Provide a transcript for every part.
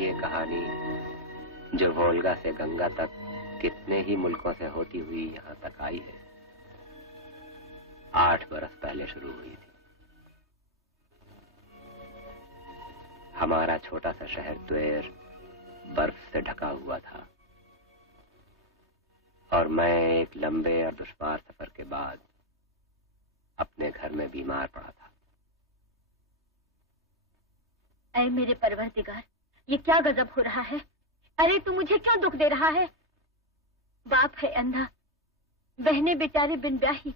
ये कहानी जो वोल्गा से गंगा तक कितने ही मुल्कों से होती हुई यहाँ तक आई है, 8 बरस पहले शुरू हुई थी। हमारा छोटा सा शहर द्वेर बर्फ से ढका हुआ था और मैं एक लंबे और दुश्वार सफर के बाद अपने घर में बीमार पड़ा था। ऐ मेरे परवरदिगार, ये क्या गजब हो रहा है? अरे तू मुझे क्यों दुख दे रहा है? बाप है अंधा, बहनें बेचारे बिन ब्याही,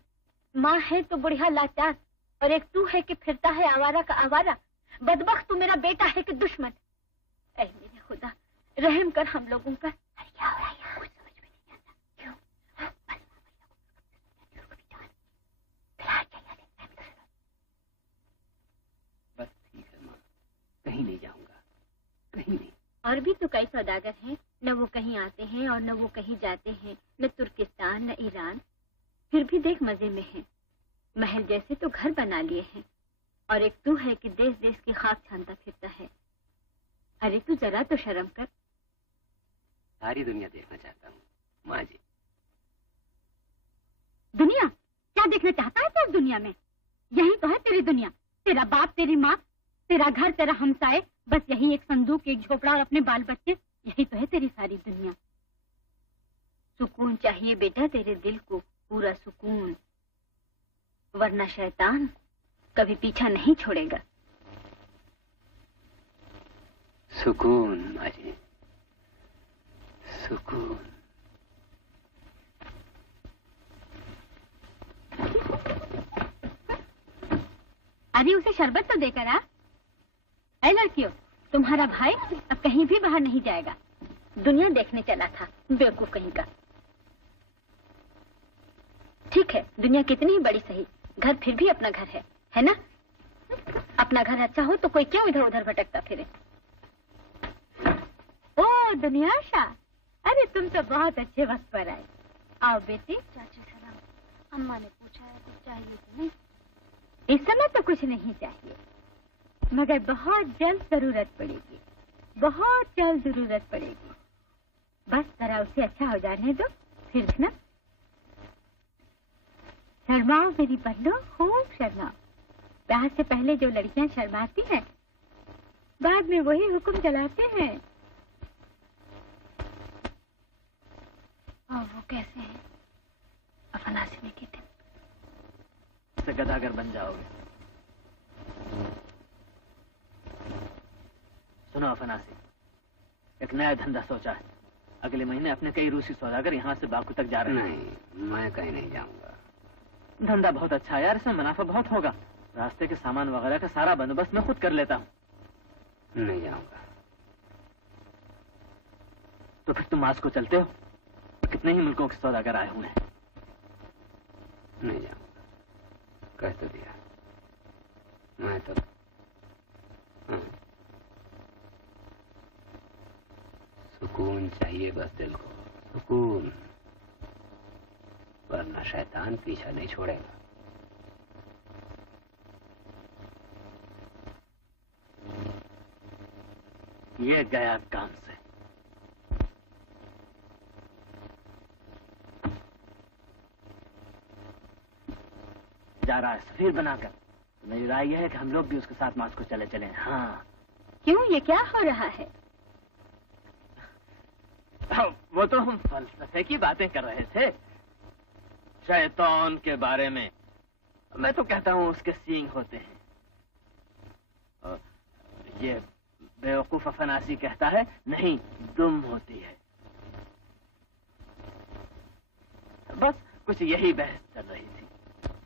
माँ है तो बुढ़िया लाचार, और एक तू है कि फिरता है आवारा का आवारा। बदबख्त तू मेरा बेटा है कि दुश्मन? ऐ मेरे खुदा, रहम कर हम लोगों पर। क्या हो रहा है यहाँ? कुछ समझ में नहीं आता। क्यों? बस ठीक है माँ, कहीं नहीं जाऊंगा, कहीं नहीं। और भी तो कई सौदागर हैं, न वो कहीं आते हैं और न वो कहीं जाते हैं, न तुर्किस्तान न ईरान, फिर भी देख मजे में हैं। महल जैसे तो घर बना लिए हैं, और एक तू है कि देश देश की खाक छानता फिरता है। अरे तू जरा तो शर्म कर। सारी दुनिया देखना चाहता हूँ माँ जी। दुनिया? क्या देखना चाहता है तू इस दुनिया में? यही तो है तेरी दुनिया, तेरा बाप, तेरी माँ, तेरा घर, तेरा हमसाए, बस यही एक संदूक, एक झोपड़ा और अपने बाल बच्चे, यही तो है तेरी सारी दुनिया। सुकून चाहिए बेटा तेरे दिल को, पूरा सुकून, वरना शैतान कभी पीछा नहीं छोड़ेगा। सुकून माँ जी, सुकून। अरे उसे शरबत तो देकर आ। ऐ लड़कियों, तुम्हारा भाई अब कहीं भी बाहर नहीं जाएगा, दुनिया देखने चला था, बेवकूफ कहीं का। ठीक है, दुनिया कितनी ही बड़ी सही, घर फिर भी अपना घर है ना? अपना घर अच्छा हो तो कोई क्यों इधर उधर भटकता फिरे। ओ दुनियाशा, अरे तुम तो बहुत अच्छे वक्त पर आए। आओ बेटी। चाची सलाम, अम्मा ने पूछा है कुछ चाहिए कि नहीं? इस समय तो कुछ नहीं चाहिए, मगर बहुत जल्द जरूरत पड़ेगी, बहुत जल्द जरूरत पड़ेगी। बस जरा उसे अच्छा हो जाने दो, फिर ना शर्माओ मेरी बन्नो, खूब शर्माओ। ब्याह से पहले जो लड़कियां शर्माती हैं, बाद में वही हुक्म चलाते हैं। और वो कैसे हैं? अफनासी के दिन से गदागर बन जाओगे। सुनो अफनासी, एक नया धंधा सोचा है। अगले महीने अपने कई रूसी सौदागर यहाँ से बाकू तक जा रहे हैं। नहीं, मैं कहीं नहीं जाऊंगा। धंधा बहुत अच्छा है यार, इसमें मुनाफा बहुत होगा। रास्ते के सामान वगैरह का सारा बंदोबस्त मैं खुद कर लेता हूँ। नहीं जाऊंगा। तो फिर तुम मास्को चलते हो? कितने ही मुल्कों के सौदागर आए हुए हैं। नहीं जाऊंगा, कह तो दिया। मैं तो सुकून चाहिए बस दिल को, सुकून, वरना शैतान पीछा नहीं छोड़ेगा। ये गया काम से। जा रहा है सफीर बनाकर। तो मेरी राय यह है कि हम लोग भी उसके साथ मास्को चले चले। हाँ। क्यों, ये क्या हो रहा है? वो तो हम फलसफे की बातें कर रहे थे, शैतान के बारे में। मैं तो कहता हूँ उसके सींग होते हैं। ये बेवकूफ अफनासी कहता है नहीं, दुम होती है। बस कुछ यही बहस चल रही थी।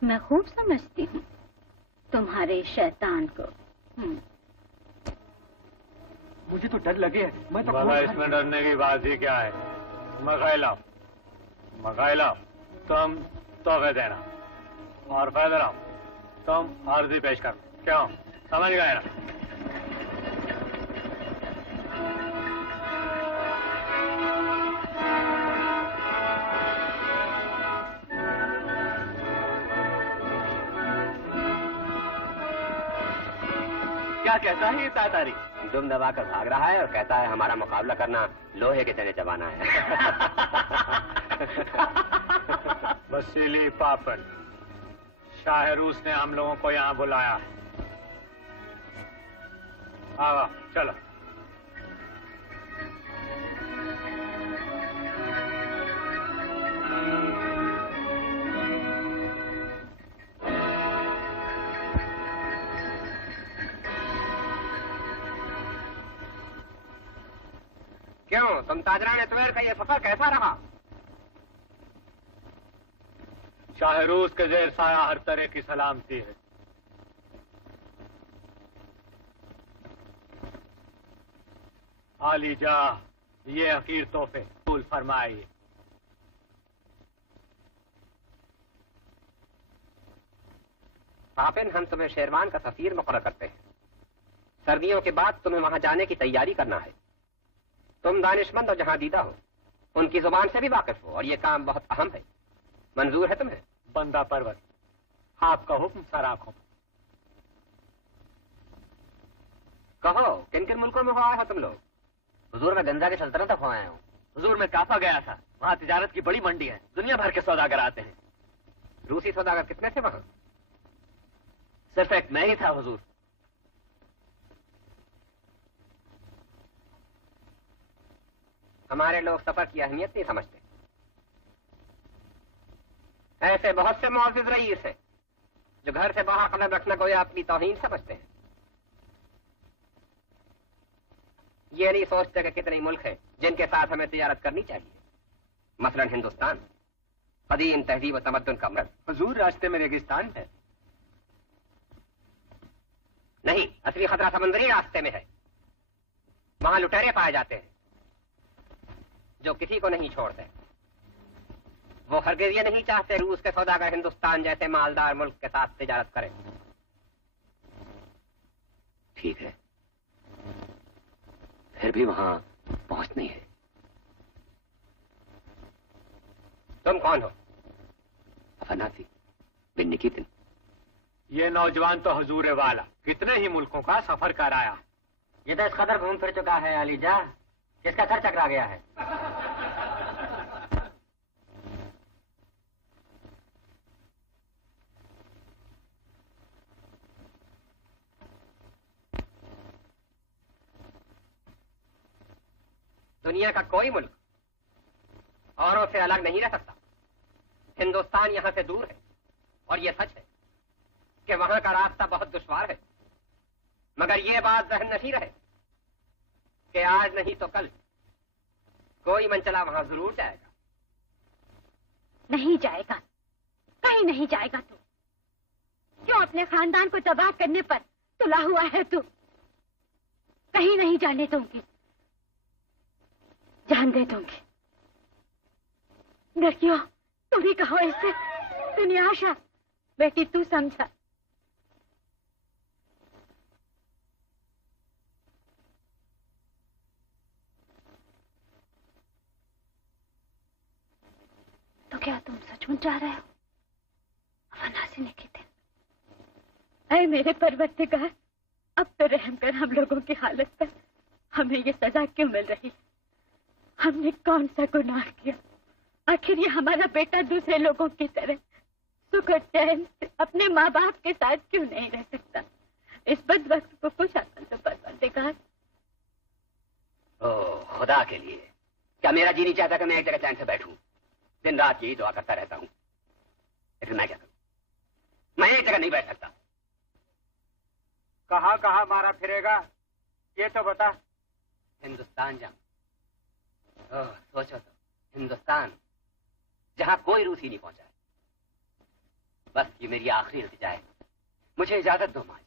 मैं खूब समझती हूँ तुम्हारे शैतान को। मुझे तो डर लगे। मैं तो भला इसमें डरने की बात ही क्या है? मगाइला तुम तोहफे देना और फैदराम तुम आरजी पेश कर। क्यों, समझ गए ना? क्या कहता है ये तातारी? दुम दबाकर भाग रहा है और कहता है हमारा मुकाबला करना लोहे के चने चबाना है। वसीली पापन, शाह रूस ने हम लोगों को यहाँ बुलाया है। आओ चलो। क्यों तुम ताजरान तुवेर का ये सफर कैसा रहा? शाह रूस के जेर साया हर तरह की सलामती है। आली जा ये हकीर तोहफे कबूल फरमाइए। पापिन, हम तुम्हें शेरवान का सफीर मुकर्रर करते हैं। सर्दियों के बाद तुम्हें वहां जाने की तैयारी करना है। तुम दानिशमंद और जहां दीदा हो, उनकी जुबान से भी वाकिफ हो और ये काम बहुत अहम है। मंजूर है तुम्हें? बंदा परवत, आपका हुक्म सर आंखों। कहो किन किन मुल्कों में हो आए हो तुम लोग? हुजूर मैं गंजा की सल्तनत तक हो आया हूँ। हुजूर मैं काफा गया था, वहाँ तिजारत की बड़ी मंडी है, दुनिया भर के सौदागर आते हैं। रूसी सौदागर कितने थे वहां? सिर्फ एक मैं ही था हुजूर। हमारे लोग सफर की अहमियत नहीं समझते। ऐसे बहुत से मुअज़्ज़िज़ रईस हैं जो घर से बाहर कदम रखना गोया अपनी तौहीन समझते हैं। ये नहीं सोचते कि कितने मुल्क हैं जिनके साथ हमें तिजारत करनी चाहिए। मसलन हिंदुस्तान, कदीम तहजीब व तमद्दुन का अमृत। हुजूर रास्ते में रेगिस्तान है। नहीं, असली खतरा समुद्री रास्ते में है। वहां लुटेरे पाए जाते हैं जो किसी को नहीं छोड़ते। वो हरगिज़ ये नहीं चाहते रूस के सौदागर हिंदुस्तान जैसे मालदार मुल्क के साथ तिजारत करें। ठीक है, फिर भी वहां पहुंचनी है। तुम कौन हो? अफनासी बिन निकितिन। ये नौजवान तो हुजूर वाला कितने ही मुल्कों का सफर कर आया। ये तो इस कदर घूम फिर चुका है अलीजा, किसका सर चकरा गया है। दुनिया का कोई मुल्क औरों से अलग नहीं रह सकता। हिंदुस्तान यहां से दूर है और यह सच है कि वहां का रास्ता बहुत दुश्वार है, मगर यह बात ज़हन नशीं रहे कि आज नहीं तो कल कोई मनचला वहां जरूर जाएगा। नहीं जाएगा, कहीं नहीं जाएगा तू। क्यों अपने खानदान को तबाह करने पर तुला हुआ है तू? कहीं नहीं जाने दूंगी, जान दे दूंगी। लड़कियों तुम ही कहो इससे। दुनिया आशा बेटी तू समझा। तो क्या तुम सचमुच जा रहे हो? अफनासी ने की दिन। ऐ मेरे परवरदिगार, अब तो रहम कर हम लोगों की हालत पर। हमें ये सजा क्यों मिल रही? हमने कौन सा गुनाह किया? आखिर ये हमारा बेटा दूसरे लोगों की तरह सुख और चैन से अपने माँ बाप के साथ क्यों नहीं रह सकता? इस बदबख्त को कुछ अकल तो परवरदिगार। ओ खुदा के लिए, क्या मेरा जी नहीं चाहता कि मैं एक जगह चैन से बैठूं? दिन रात यही दुआ करता रहता हूं, लेकिन मैं क्या करूं? मैं एक जगह नहीं बैठ सकता। कहाँ कहाँ मारा फिरेगा ये तो बता। हिंदुस्तान जा। सोचो तो, हिंदुस्तान जहां कोई रूसी नहीं पहुंचा है। बस ये मेरी आखिरी इल्तिजा है, मुझे इजाजत दो माँ।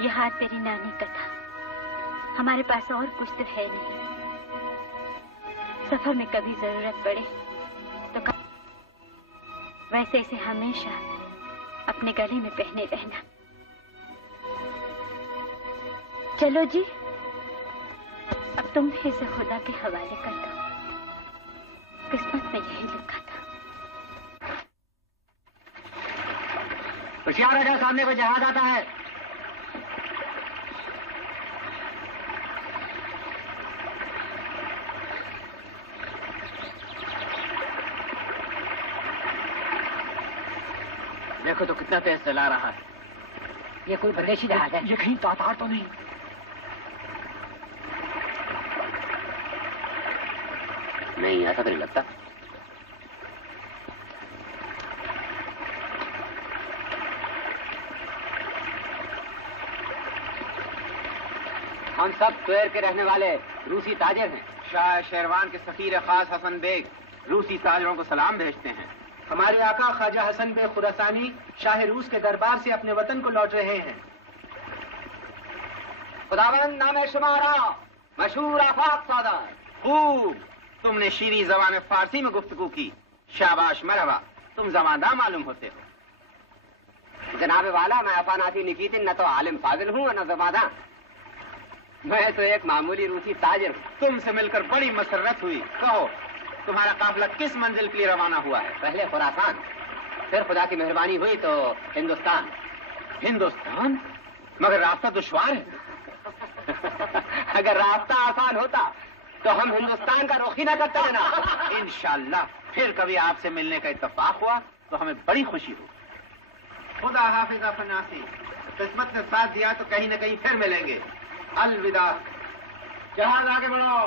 ये हार तेरी नानी का था। हमारे पास और कुछ तो है नहीं। सफर में कभी जरूरत पड़े तो वैसे इसे हमेशा अपने गले में पहने रहना। चलो जी, अब तुम भी इसे खुदा के हवाले कर दो। किस्मत में यही लिखा था। होशियार राजा, सामने कोई जहाज आता है। देखो तो कितना तेज चला रहा है। ये कोई विदेशी जहाज है? ये कहीं तातार तो नहीं? नहीं, ऐसा तो नहीं लगता। हम सब त्वेर के रहने वाले रूसी ताजिर हैं। शाह शेरवान के सफीर खास हसन बेग रूसी ताजरों को सलाम भेजते हैं। हमारे आका ख्वाजा हसन बेग खुरासानी शाह रूस के दरबार से अपने वतन को लौट रहे हैं। खुदावंद नाम शुमारा मशहूर आफाक सादार। खूब, तुमने शीरी ज़बान फारसी में गुफ्तगू की। शाबाश मरहबा, तुम जमादार मालूम होते हो। जनाब वाला, मैं अफानाती निकीतिन न तो आलिम फाजिल हूँ न जमादा। मैं तो एक मामूली रूसी ताजिर हूँ। तुमसे मिलकर बड़ी मसरत हुई। कहो, तुम्हारा काफिला किस मंजिल के लिए रवाना हुआ है? पहले खुरासान, फिर खुदा की मेहरबानी हुई तो हिंदुस्तान। हिंदुस्तान? मगर रास्ता दुश्वार है। अगर रास्ता आसान होता तो हम हिंदुस्तान का रुख ही न करते जनाब। इंशाअल्लाह फिर कभी आपसे मिलने का इत्तेफाक हुआ तो हमें बड़ी खुशी होगी। खुदा हाफिज अफनासी, किस्मत ने साथ दिया तो कहीं न कहीं फिर मिलेंगे। अलविदा। जहाज आगे बढ़ो।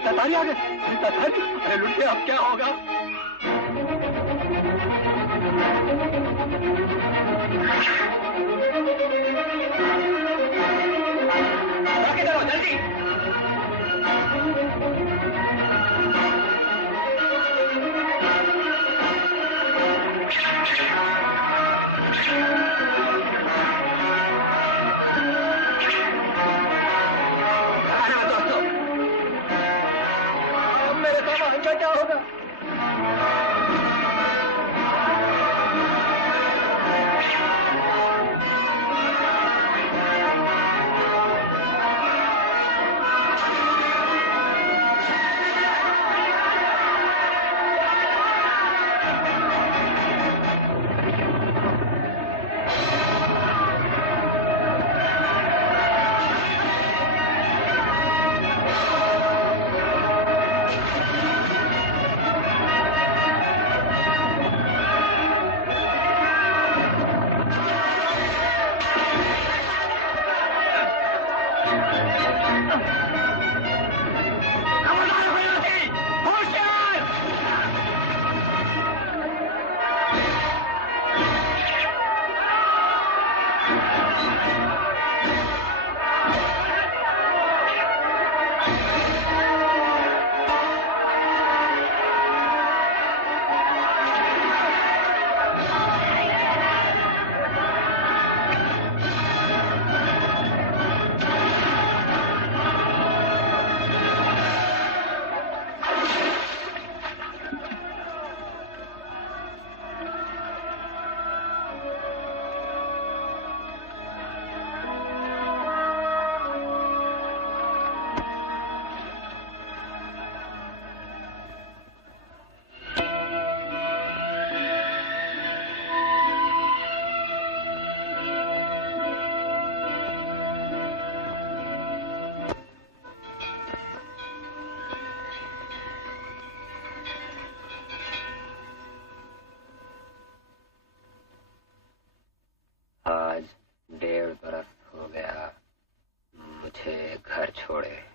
तातारी आ गए। तातारी, अरे लुटे, अब क्या होगा? आगे चलो जल्दी। क्या होगा?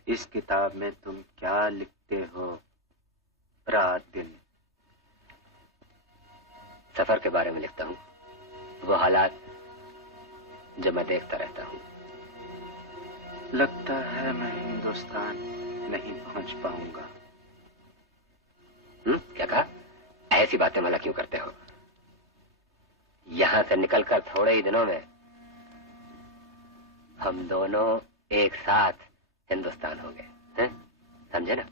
इस किताब में तुम क्या लिखते हो रात दिन? सफर के बारे में लिखता हूँ, वो हालात जो मैं देखता रहता हूँ। लगता है मैं हिंदुस्तान नहीं पहुंच पाऊंगा। क्या कहा? ऐसी बातें भला क्यों करते हो? यहां से निकलकर थोड़े ही दिनों में हम दोनों एक साथ हिंदुस्तान हो गए, समझे ना?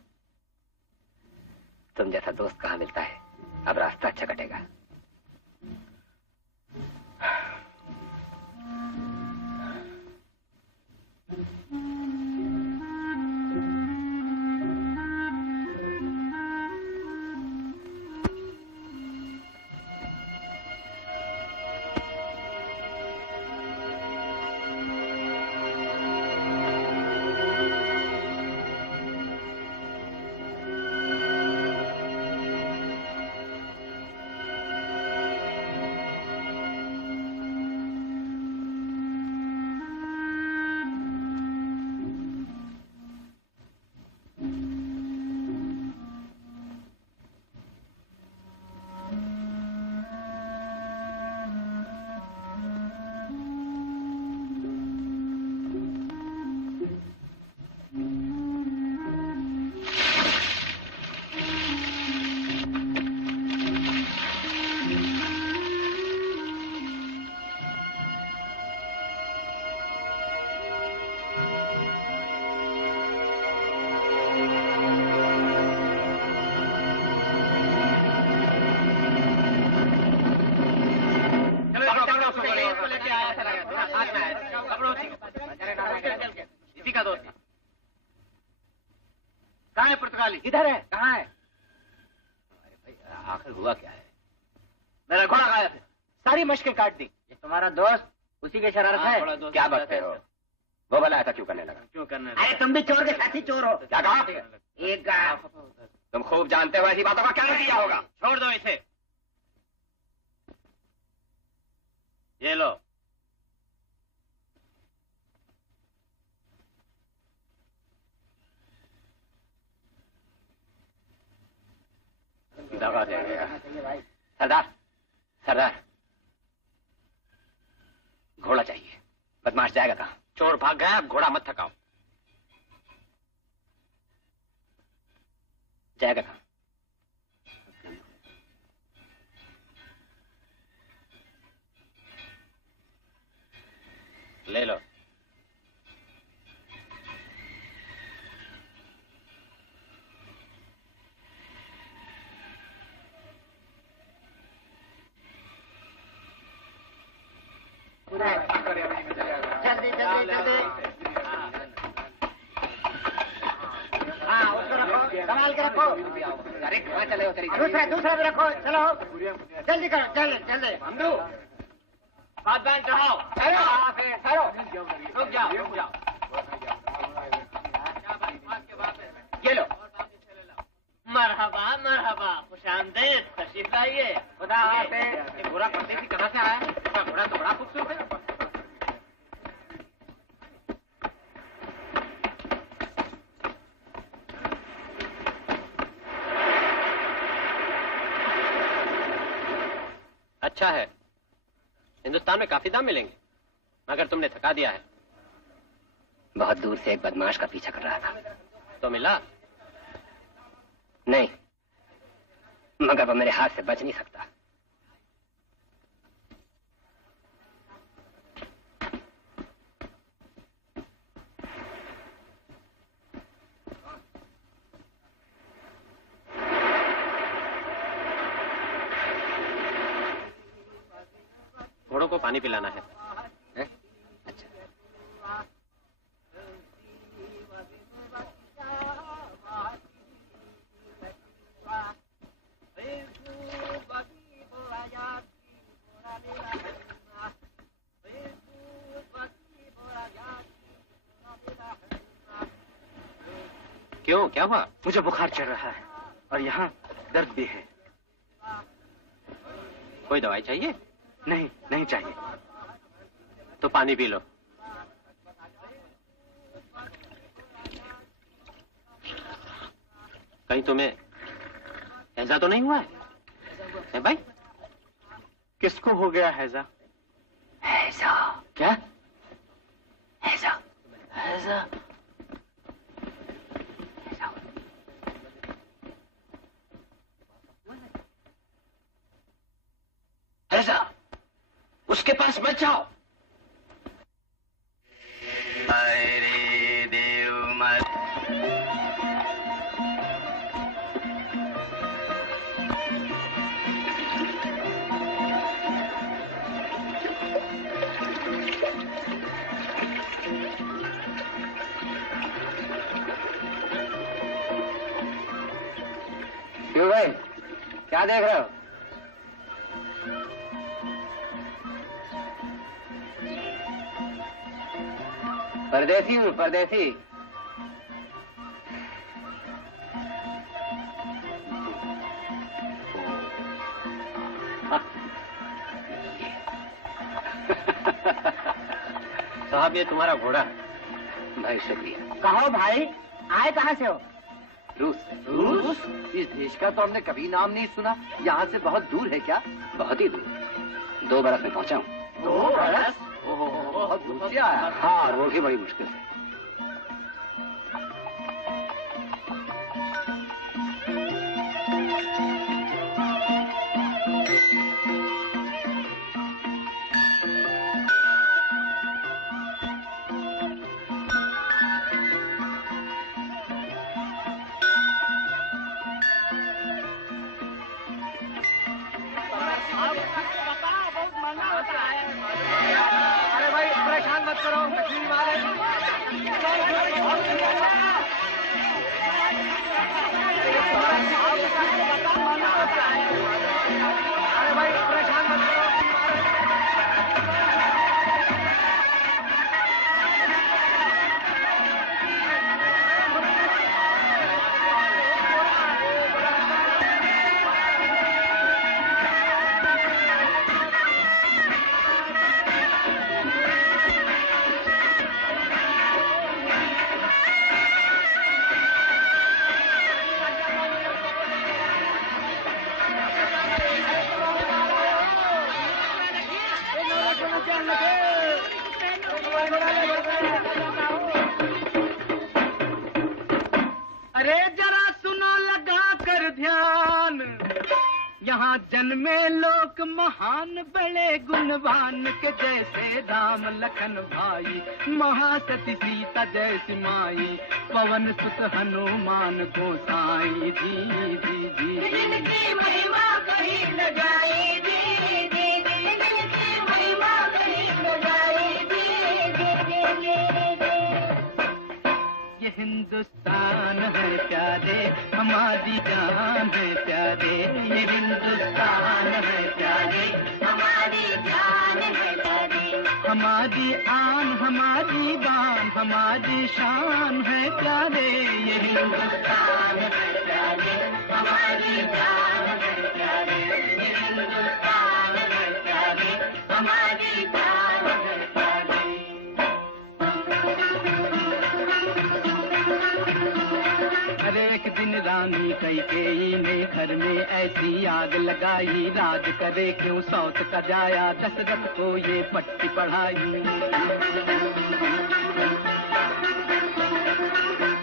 तुम जैसा दोस्त कहाँ मिलता है। अब रास्ता अच्छा कटेगा। इसी का दोस्त कहाँ है? पुर्तगाली इधर है। कहाँ है? अरे भाई, आखिर हुआ क्या है? मेरा घोड़ा गायब है, सारी मशकें काट दी। ये तुम्हारा दोस्त, उसी की शरारत है। क्या बकते हो? वो भला ऐसा क्यों करने लगा? क्यों करने? अरे तुम भी चोर के साथी चोर हो। क्या कहा? एक तुम खूब जानते हो ऐसी बातों का क्या नतीजा होगा। छोड़ दो इसे। ये लो। दगा दे गया। सरदार, सरदार, घोड़ा चाहिए। बदमाश जाएगा कहाँ? चोर भाग गया, अब घोड़ा मत थकाओ। जाएगा कहाँ? ले लो। जल्दी जल्दी जल्दी। हाँ, उसको रखो, संभाल के रखो। अरे कहाँ चले हो तेरी? दूसरा दूसरा भी रखो। चलो जल्दी करो, जल्दी जल्दी। हमदू, बात बैंड चढ़ाओ। ठहरो, रुक जाओ, रुक जाओ। ये लो। मरहबा मरहबा, खुशामदीद, तशरीफ लाइए। खुदा हाफिज़। ये घोड़ा परदेसी कहाँ से आया? इसका घोड़ा तो बड़ा खूबसूरत है। अच्छा है, हिंदुस्तान में काफी दाम मिलेंगे, मगर तुमने थका दिया है। बहुत दूर से एक बदमाश का पीछा कर रहा था। तो मिला? नहीं, मगर वो मेरे हाथ से बच नहीं सकता। घोड़ों को पानी पिलाना है। अच्छा। क्यों, क्या हुआ? मुझे बुखार चढ़ रहा है और यहाँ दर्द भी है। कोई दवाई चाहिए? नहीं, नहीं चाहिए। तो पानी पी लो। कहीं तुम्हें ऐसा तो नहीं हुआ है भाई? किसको हो गया हैजा? हैजा? क्या? हैजा? हैजा? हैजा? उसके पास मत जाओ। अरे देव मत। क्यों भाई, क्या देख रहे हो? परदेसी हूँ, परदेसी। साहब ये तुम्हारा घोड़ा है। भाई शुक्रिया। कहो भाई, आए कहाँ से हो? रूस से। रूस? इस देश का तो हमने कभी नाम नहीं सुना। यहाँ से बहुत दूर है क्या? बहुत ही दूर, 2 बरस में पहुंचा हूँ। 2 बरस? ओहो, बहुत दूर से आया। हाँ, वो भी बड़ी मुश्किल से। अरे भाई परेशान मत करो, मछली मारे। अरे भाई परेशान मत करो। अरे जरा सुनो लगा कर ध्यान, यहाँ जन्मे लोक महान बड़े गुणवान के जैसे राम लखन भाई, महासती सीता जैसी माई, पवन सुत हनुमान को साई जी जी जी। जिनकी महिमा कहीं न जाए जी जी जी, जिनकी महिमा कहीं न जाए जी जी जी। ये हिंदुस्तान है प्यारे, हमारी जान है प्यारे, ये हिंदुस्तान है प्यारे, हमारी जान है प्यारे, हमारी आन हमारी बान हमारी शान है प्यारे, ये हिंदुस्तान है प्यारे, हमारी जान है प्यारे, ये हिंदुस्तान है प्यारे, हमारी जान है प्यारे। अरे एक दिन रानी कैकेयी ने घर में ऐसी आग लगाई, राज करे क्यों सौत का जाया, दशरथ को ये पट्टी पढ़ाई।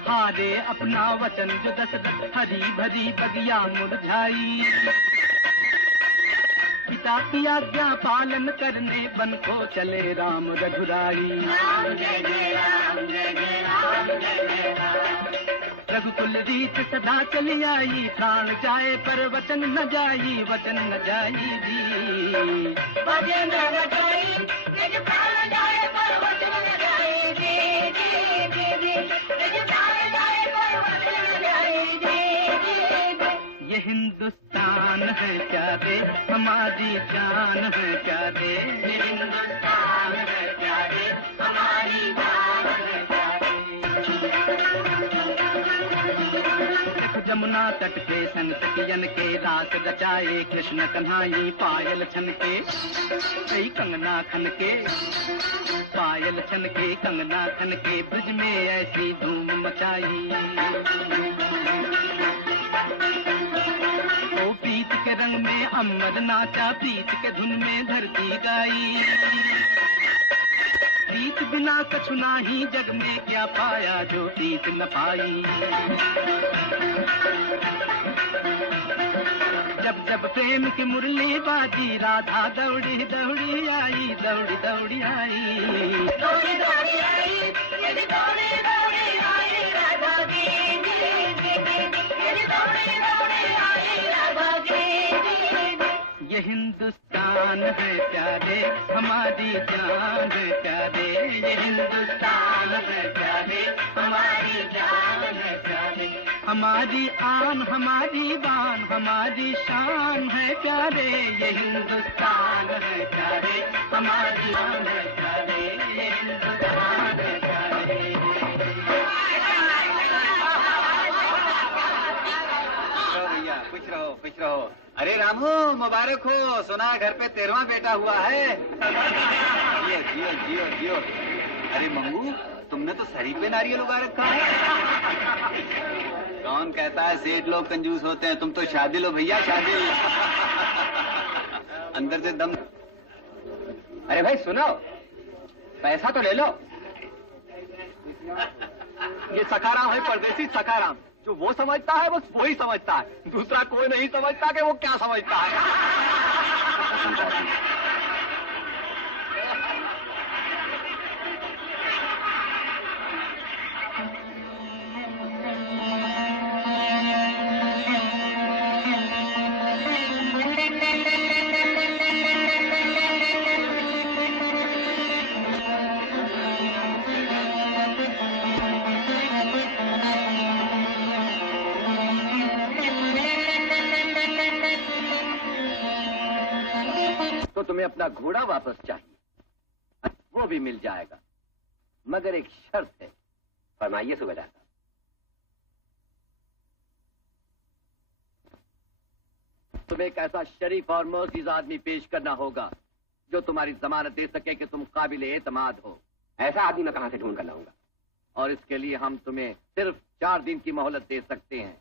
हारे अपना वचन जो दशरथ, हरी भरी बगिया मुरझाई, पिता की आज्ञा पालन करने वन को चले राम रघुराई। रघुकुल रीत सदा चली आई, प्राण जाए पर वचन न जाई, वचन न जाई जी, वचन न जाई, प्राण जाए पर वचन न जाई जी जी जी, प्राण जाए पर वचन न जाई जी। ये हिंदुस्तान है प्यारे, हमारी जान है प्यारे, ये हिंदुस्तान है प्यारे, हमारी जान है प्यारे। जमुना तट के सन तकियन के रास रचाए, कृष्ण कन्हाई पायल छन के, कई कंगना खन के, पायल छन के कंगना खन के, ब्रज में ऐसी धूम मचाई। में अमर नाचा, प्रीत के धुन में धरती गाई। प्रीत बिना कछु नाही जग में, क्या पाया जो प्रीत न पाई। जब जब प्रेम की मुरली बाजी, राधा दौड़ी दौड़ी आई, दौड़ी दौड़ी आई, दौड़ी दौड़ी आई, दौड़ी दौड़ी आई राधा की, दौड़ी दौड़ी आई राधा की। ये हिंदुस्तान है प्यारे, हमारी जान है प्यारे, ये हिंदुस्तान है प्यारे, हमारी जान है प्यारे। हमारी आन, हमारी बान, हमारी शान है प्यारे, ये हिंदुस्तान है प्यारे, हमारी शान है प्यारे, ये हिंदुस्तान है प्यारे। भैया खुश रहो, खुश रहो। अरे रामू मुबारक हो, सुना घर पे 13वां बेटा हुआ है। जियो जियो जियो जियो। अरे मंगू तुमने तो शरीर पे नारियल उगा रखा है। कौन कहता है सेठ लोग कंजूस होते हैं, तुम तो शादी लो भैया, शादी। अंदर से दम। अरे भाई सुनो, पैसा तो ले लो। ये सखाराम है, परदेसी सखाराम। जो वो समझता है बस वही समझता है, दूसरा कोई नहीं समझता कि वो क्या समझता है। तो तुम्हें अपना घोड़ा वापस चाहिए, वो भी मिल जाएगा, मगर एक शर्त है। फरमाइए सुबेदार साहब। तुम्हें एक ऐसा शरीफ और मोअज़्ज़िज़ आदमी पेश करना होगा जो तुम्हारी जमानत दे सके कि तुम काबिल एतमाद हो। ऐसा आदमी मैं कहां से ढूंढ कर लाऊंगा? और इसके लिए हम तुम्हें सिर्फ 4 दिन की मोहलत दे सकते हैं।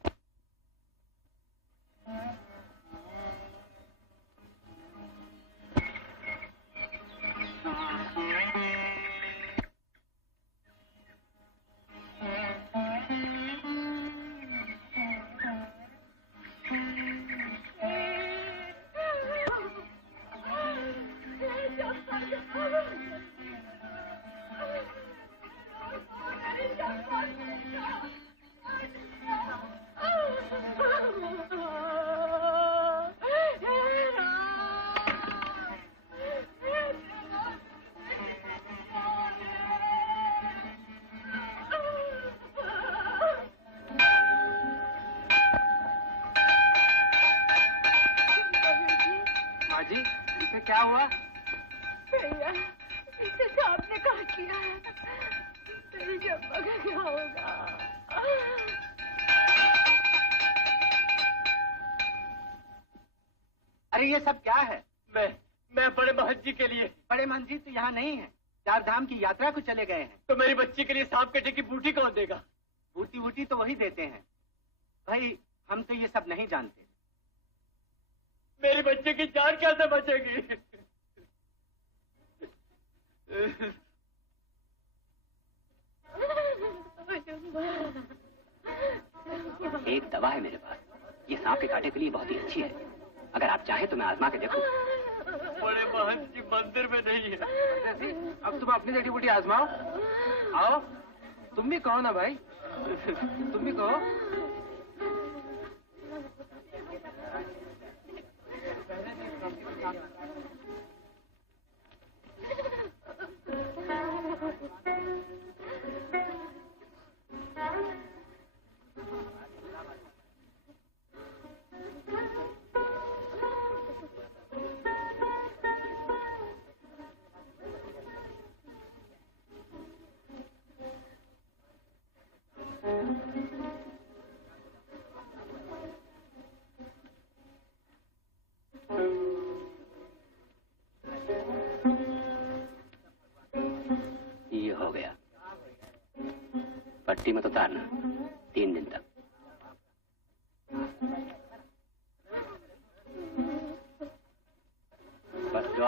क्या हुआ? भैया इसे सांप ने काट लिया है, तेरी जब्बा का क्या होगा? अरे ये सब क्या है? मैं बड़े महंत जी के लिए। बड़े महंत जी तो यहाँ नहीं है, 4 धाम की यात्रा को चले गए हैं। तो मेरी बच्ची के लिए सांप कटे की बूटी कौन देगा? बूटी वूटी तो वही देते हैं भाई, हम तो ये सब नहीं जानते। मेरी बच्चे की जान कैसे बचेगी? एक दवा है मेरे पास, ये सांप के कांटे के लिए बहुत ही अच्छी है। अगर आप चाहे तो मैं आजमा के देखूं। बड़े महंत जी मंदिर में नहीं है। अब तुम अपनी जड़ी बूटी आजमाओ। आओ, तुम भी कहो ना भाई, तुम भी कहो। ये हो गया, पट्टी मत उतारना 3 दिन तक।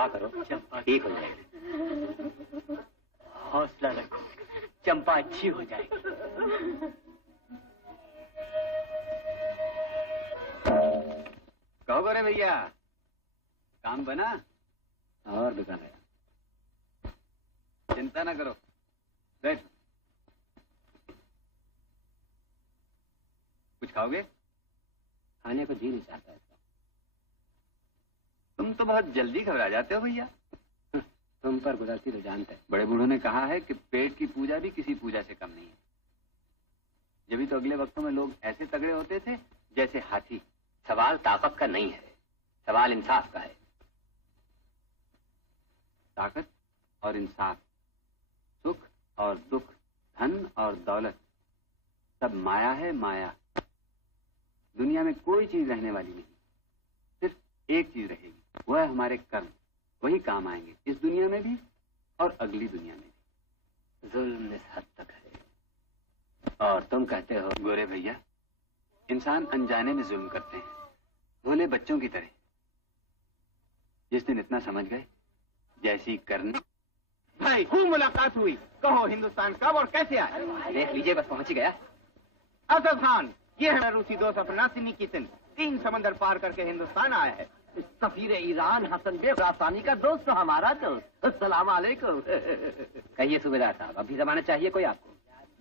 दुआ करो, ठीक हो जाएगी। हौसला रखो, चंपा अच्छी हो जाएगी। कहो गोरे भैया, काम बना और बिका गया। चिंता ना करो, बैठ। कुछ खाओगे? खाने को जी नहीं चाहता है। तुम तो बहुत जल्दी घबरा जाते हो भैया। तुम पर गुजरती तो जानते हैं। बड़े बूढ़ों ने कहा है कि पेट की पूजा भी किसी पूजा से कम नहीं है। जब तो अगले वक्तों में लोग ऐसे तगड़े होते थे जैसे हाथी। सवाल ताकत का नहीं है, सवाल इंसाफ का है। ताकत और इंसाफ, सुख और दुख, धन और दौलत, सब माया है, माया। दुनिया में कोई चीज रहने वाली नहीं, सिर्फ एक चीज रहेगी, वह है हमारे कर्म। वही काम आएंगे इस दुनिया में भी और अगली दुनिया में भी। जुल्म इस हद तक है और तुम कहते हो। गोरे भैया, इंसान अनजाने में जुल्म करते हैं, भोले बच्चों की तरह। जिस दिन इतना समझ गए, जैसी करने। भाई खूब मुलाकात हुई, कहो हिंदुस्तान कब और कैसे आए? देख लीजिए, बस पहुंच ही गया। असद खान, ये है रूसी दोस्त अफनासी निकितिन, 3 समंदर पार करके हिंदुस्तान आया है। सफीर ईरान हसन बे खुरासानी का दोस्त तो हमारा दोस्त। अस्सलाम वालेकुम। कहिए सूबेदार साहब, अभी जमानत चाहिए कोई आपको?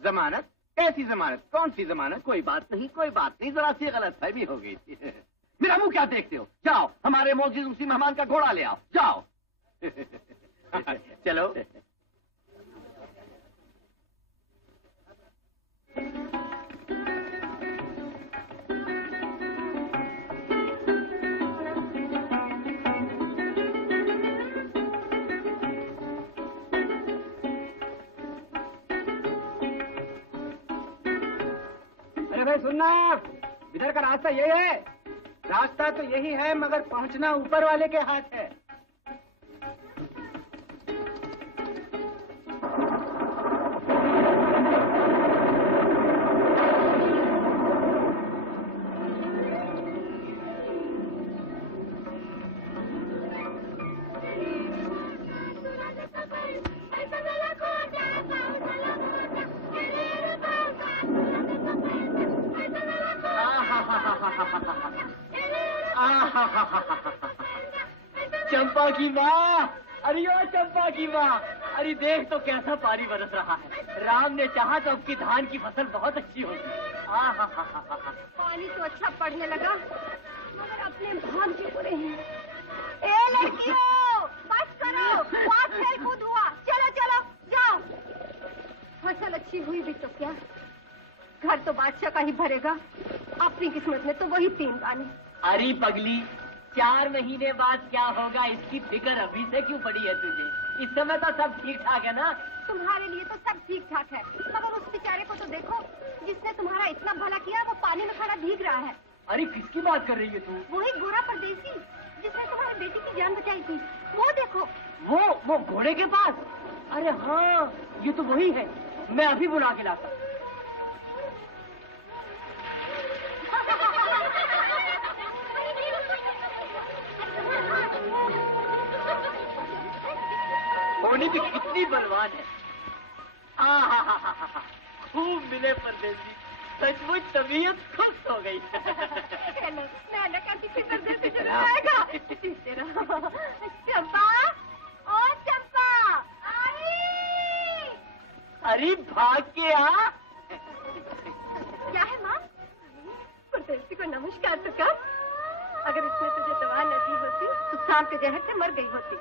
जमानत? कैसी जमानत? कौन सी जमानत? कोई बात नहीं, कोई बात नहीं, जरा सी गलतफहमी हो गई थी। मेरा मुंह क्या देखते हो? जाओ हमारे मौजूद उसी मेहमान का घोड़ा ले आओ, जाओ। चलो। अरे भाई सुनना, इधर का रास्ता यही है। रास्ता तो यही है मगर पहुंचना ऊपर वाले के हाथ है। चंपा की माँ, अरे ओ चंपा की माँ, अरे देख तो कैसा पानी बरस रहा है। राम ने चाहा तो आपकी धान की फसल बहुत अच्छी होगी। पानी तो अच्छा पड़ने लगा मगर अपने भाग्य बुरे हैं। ए लड़कियों, बस करो, बहुत खेल कूद हुआ, चलो चलो जाओ। फसल अच्छी हुई भी तो क्या, घर तो बादशाह का ही भरेगा। अपनी किस्मत में तो वही 3 दाने। अरे पगली, 4 महीने बाद क्या होगा इसकी फिक्र अभी से क्यों पड़ी है तुझे? इस समय तो सब ठीक ठाक है ना? तुम्हारे लिए तो सब ठीक ठाक है मगर उस बेचारे को तो देखो जिसने तुम्हारा इतना भला किया, वो पानी में खड़ा भीग रहा है। अरे किसकी बात कर रही है तू? वही गोरा परदेसी जिसने तुम्हारी बेटी की जान बचाई थी, वो देखो। वो घोड़े के पास? अरे हाँ, ये तो वही है। मैं अभी बुला के लाता। होनी भी कितनी बलवान है। खूब मिले परदेसी, सचमुच तबीयत खुश हो गई। चंपा, ओ चंपा, अरे भाग के आ। क्या है माँ? परदेसी को नमस्कार तो कर। अगर इसने तुझे दवा न दी होती तो शाम के जहर से मर गई होती।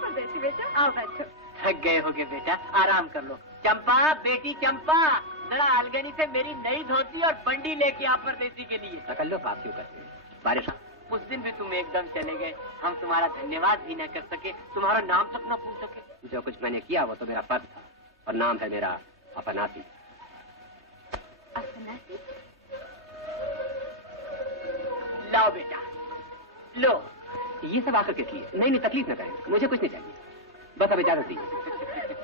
परदेसी बेटा, आओ बैठो। थक गए होगे बेटा, आराम कर लो। चंपा, बेटी चंपा, जरा अलगनी से मेरी नई धोती और बंडी लेके आ परदेसी के लिए। कर लो, बात क्यों करते हैं? बारिश उस दिन भी तुम एकदम चले गए, हम तुम्हारा धन्यवाद भी न कर सके, तुम्हारा नाम तक न पूछ सके। जो कुछ मैंने किया वो तो मेरा फर्ज था और नाम है मेरा अफनासी। लाओ बेटा, लो, ये सब आकर के किए। नहीं तकलीफ न करें, मुझे कुछ नहीं चाहिए, बस अब इजाजत दीजिए।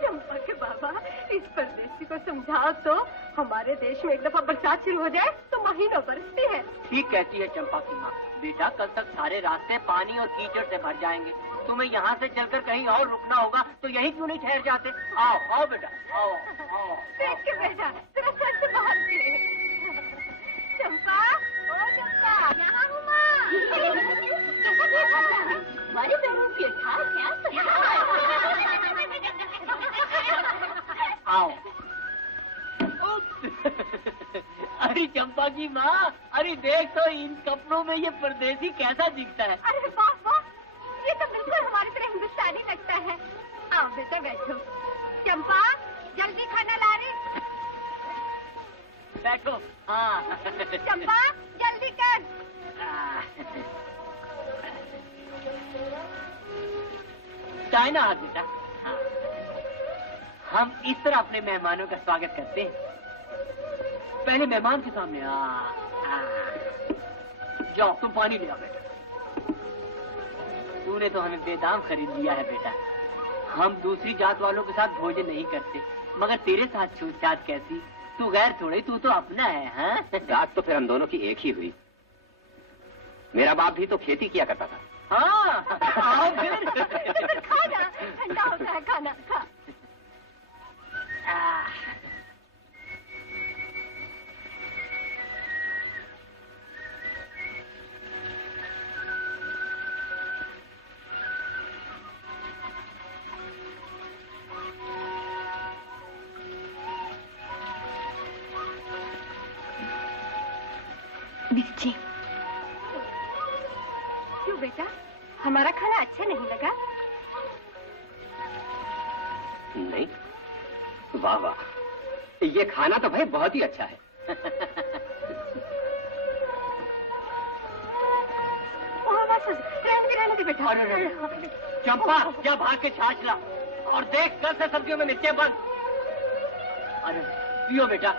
चंपा के बाबा, इस परदेसी को समझाओ तो, हमारे देश में एक दफा बरसात शुरू हो जाए तो महीनों बरसती है। ठीक कहती है चंपा की माँ। बेटा कल तक सारे रास्ते पानी और कीचड़ से भर जाएंगे, तुम्हें यहाँ से चलकर कहीं और रुकना होगा, तो यहीं क्यों नहीं ठहर जाते? आओ आओ बेटा, आओ आओ। देख के बेटा, तेरा सर से बाहर निकले। चंपा, ओ चंपा, यहाँ हूँ माँ। हमारी बहू बेटा क्या? आओ। अरे चंपा की माँ, अरे देख तो इन कपड़ों में ये परदेसी कैसा दिखता है। अरे वाह वाह, ये तो बिल्कुल हमारी तरह हिंदुस्तानी लगता है। आओ बेटा बैठो। चंपा, जल्दी खाना ला रही। बैठो। हाँ। चंपा, जल्दी कर। चाय ना हाथ बेटा। हाँ। हम इस तरह अपने मेहमानों का स्वागत करते हैं। पहले मेहमान के सामने जाओ, तुम पानी ले आओ बेटा। तूने तो हमें बेदाम खरीद लिया है बेटा। हम दूसरी जात वालों के साथ भोजन नहीं करते, मगर तेरे साथ छूट-छाट कैसी? तू गैर थोड़ी, तू तो अपना है। हाँ? जात तो फिर हम दोनों की एक ही हुई। मेरा बाप भी तो खेती किया करता था। हाँ, आओ फिर। खाना ठंडा होता है, खाना खा। जी। क्यों बेटा, हमारा खाना अच्छा नहीं लगा? नहीं, वाह वाह, ये खाना तो भाई बहुत ही अच्छा है। रहने दे बेटा। अरे चंपा, जा भाग के छाछ ला, और देख कल से सब्जियों में मिर्चें बंद। अरे पियो बेटा।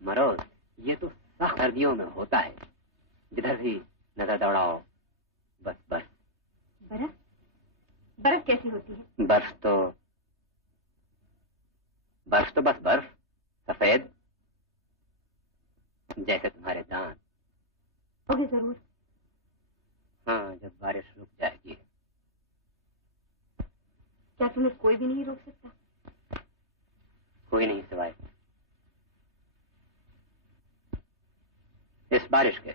मरोज, ये तो सर्दियों में होता है, जिधर भी नजर दौड़ाओ बस बर्फ। बर्फ? बर्फ कैसी होती है? बर्फ तो बस बर्फ, सफेद जैसे तुम्हारे दांत। होगी जरूर। हाँ, जब बारिश रुक जाएगी। क्या तुम्हें कोई भी नहीं रोक सकता? कोई नहीं सिवाय इस बारिश के।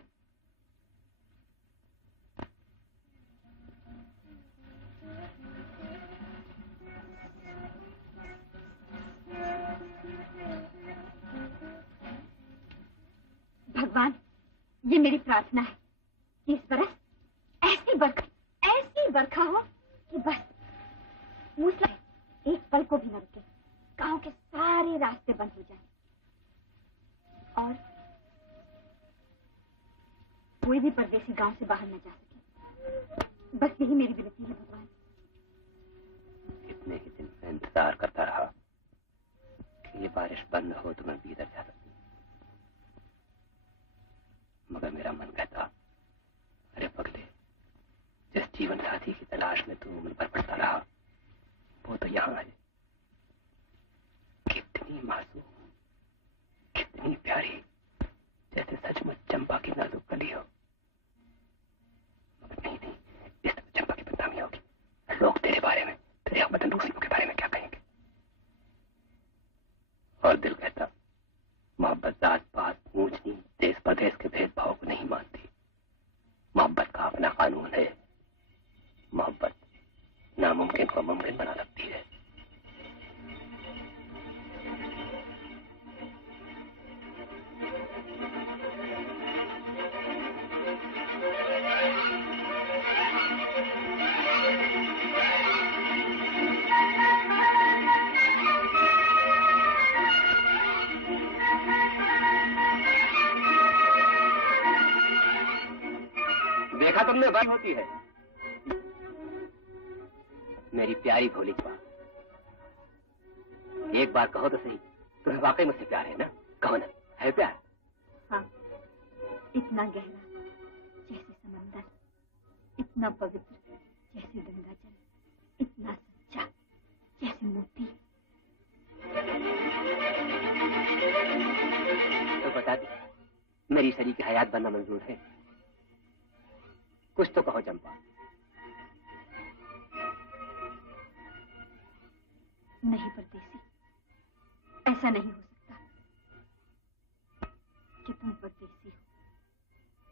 भगवान, ये मेरी प्रार्थना है कि इस बरस ऐसी बरखा हो कि बस मूसला एक पल को भी न रुके, गांव के सारे रास्ते बंद हो जाएं और कोई भी परदेसी गांव से बाहर न जा सके। बस यही मेरी विनती है भगवान। इतने ही दिन से इंतजार करता रहा कि ये बारिश बंद हो तो मैं भीतर जा सकती, मगर मेरा मन कहता, अरे पगले, जिस जीवन साथी की तलाश में तू उम्र भर पड़ता रहा वो तो यहाँ है। कितनी मासूम, कितनी प्यारी, जैसे सचमुच चंपा की नाजुक कली हो। मगर नहीं, इस तरह चंपा की बदनामी होगी। लोग तेरे बारे में, तेरे अवतन रूसियों के बारे में क्या कहेंगे? और दिल कहता, मोहब्बत जात पात, ऊंच नीच, देश परदेश के भेदभाव को नहीं मानती। मोहब्बत का अपना कानून है। मोहब्बत नामुमकिन को मुमकिन बना सकती है। सब में वही होती है। मेरी प्यारी भोली जवान, एक बार कहो तो सही, तुम्हें वाकई मुझसे प्यार है ना? कहो ना, है प्यार? हाँ, इतना गहरा जैसे समंदर, इतना पवित्र जैसे गंगा जल, इतना सच्चा जैसे मोती। तो बता दे, मेरी शरीक हयात बनना मंजूर है? कुछ तो कहो चंपा। नहीं परदेसी, ऐसा नहीं हो सकता कि तुम परदेसी हो।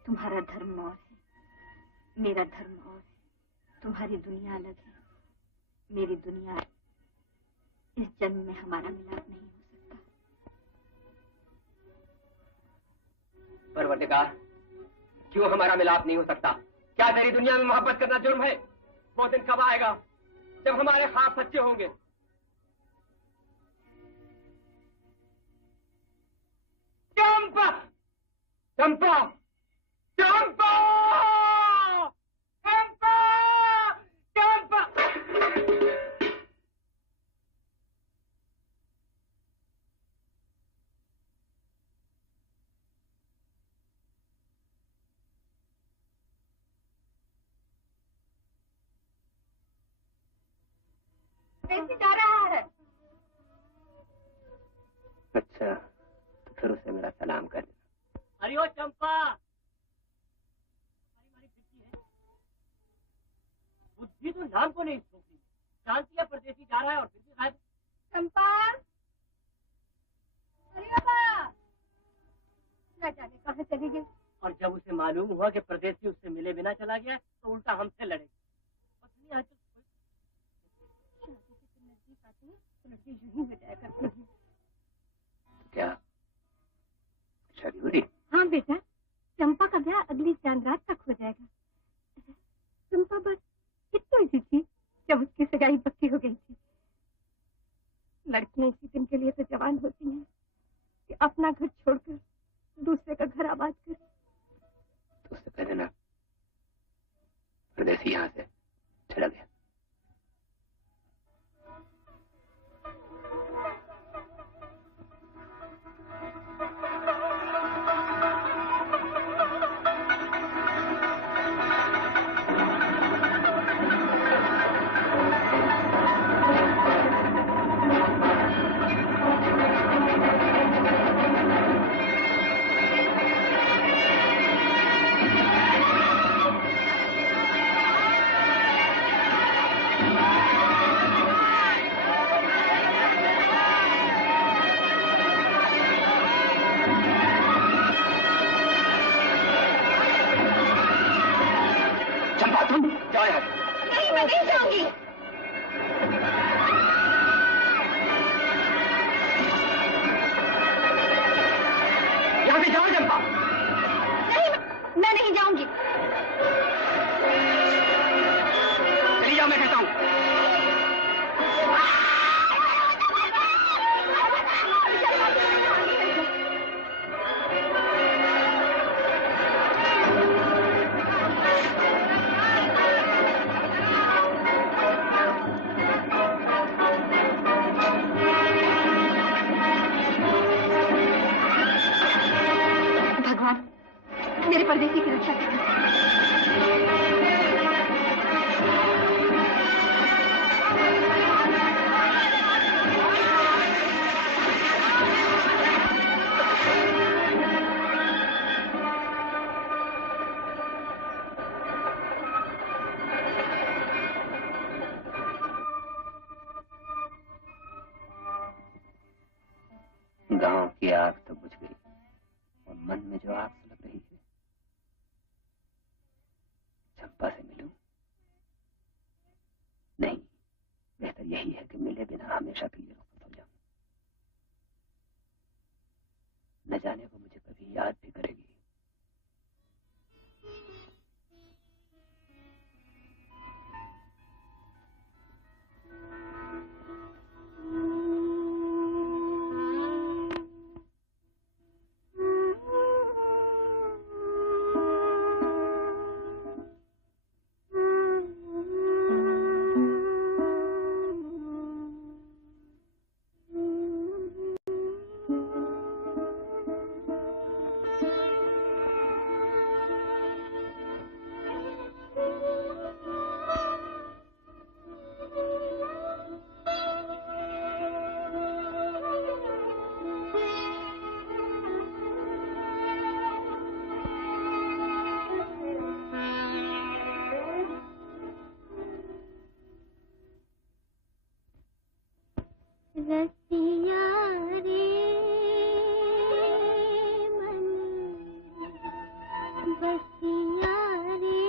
तुम्हारा धर्म और है, मेरा धर्म और है। तुम्हारी दुनिया अलग है, मेरी दुनिया अलग। इस जन्म में हमारा मिलाप नहीं हो सकता। परवरदिगार, क्यों हमारा मिलाप नहीं हो सकता? क्या तेरी दुनिया में मोहब्बत करना जुर्म है? वो दिन कब आएगा जब हमारे ख्वाब सच्चे होंगे? चंपा, चंपा, चंपा, चंपा, चंपा। कैसे जा रहा है? अच्छा, तो फिर उसे मेरा सलाम कर देना। अरे ओ चंपा, हमारी फिरकी है, बुद्धि तो नाम को नहीं छोड़ती। जानती है परदेसी जा रहा है और फिर भी गायब। चंपा, अरे बाबा, न जाने कहाँ चली गई। और जब उसे मालूम हुआ कि परदेसी उससे मिले बिना चला गया तो उल्टा हमसे लड़े। और दुनिया आज नजदीक आती है तो लड़की यूं ही हो जाया करती है। क्या शादी हो रही? हाँ बेटा, चंपा का ब्याह अगली चांद रात तक हो जाएगा। चंपा बस कितनी सी थी जब उसकी सगाई पक्की हो गई थी। लड़कियां इसी दिन के लिए तो जवान होती हैं कि अपना घर छोड़कर दूसरे का घर आबाद कर। तो उससे कह देना परदेसी यहाँ से चला गया। मेरे परदेसी की रक्षा करना। गांव की आग तो बुझ गई और मन में जो आग सुलग रही है, चंपा से मिलूं? नहीं, बेहतर यही है कि मिले बिना हमेशा के लिए रुखसत हो जाऊं। न जाने वो मुझे कभी याद भी करेगी। रसिया रे मन बसिया रे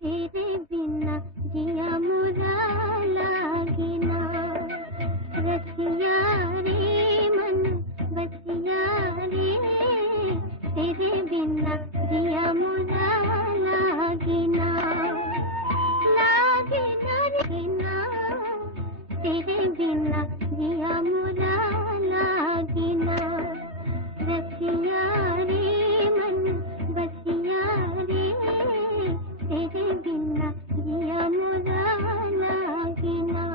तेरे बिना जिया मुरा लागे ना रसिया रे मन बसिया रे तेरे बिना जिया मुरा लागे ना तेरे बिना जिया मुरा लागे ना रसिया रे मन बसिया रे तेरे बिना जिया मुरा लागे ना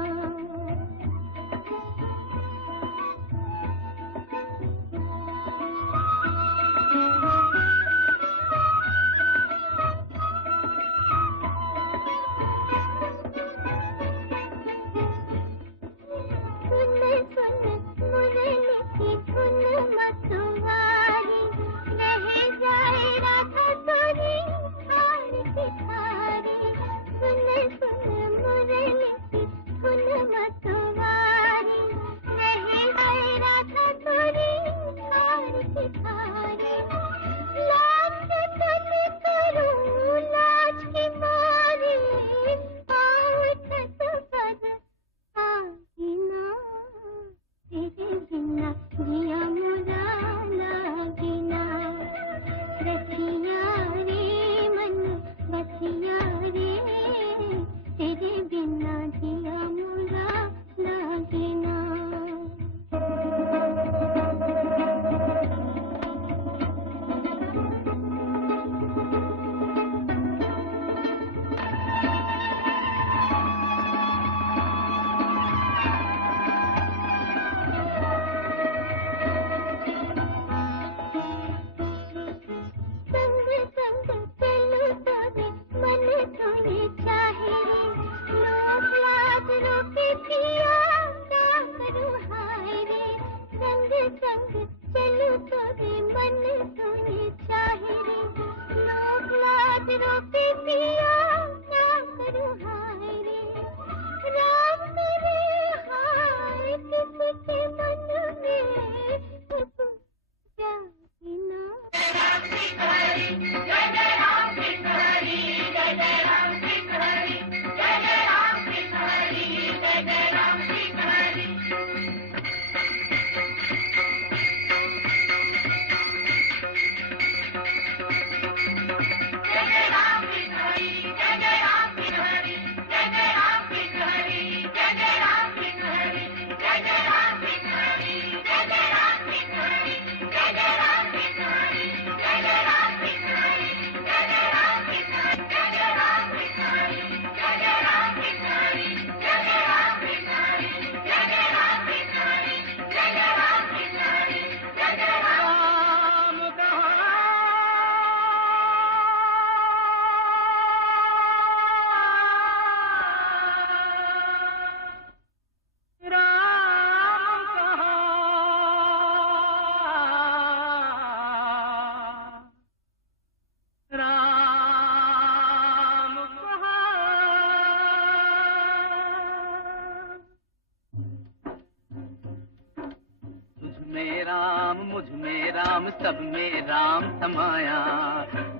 सब में राम समाया,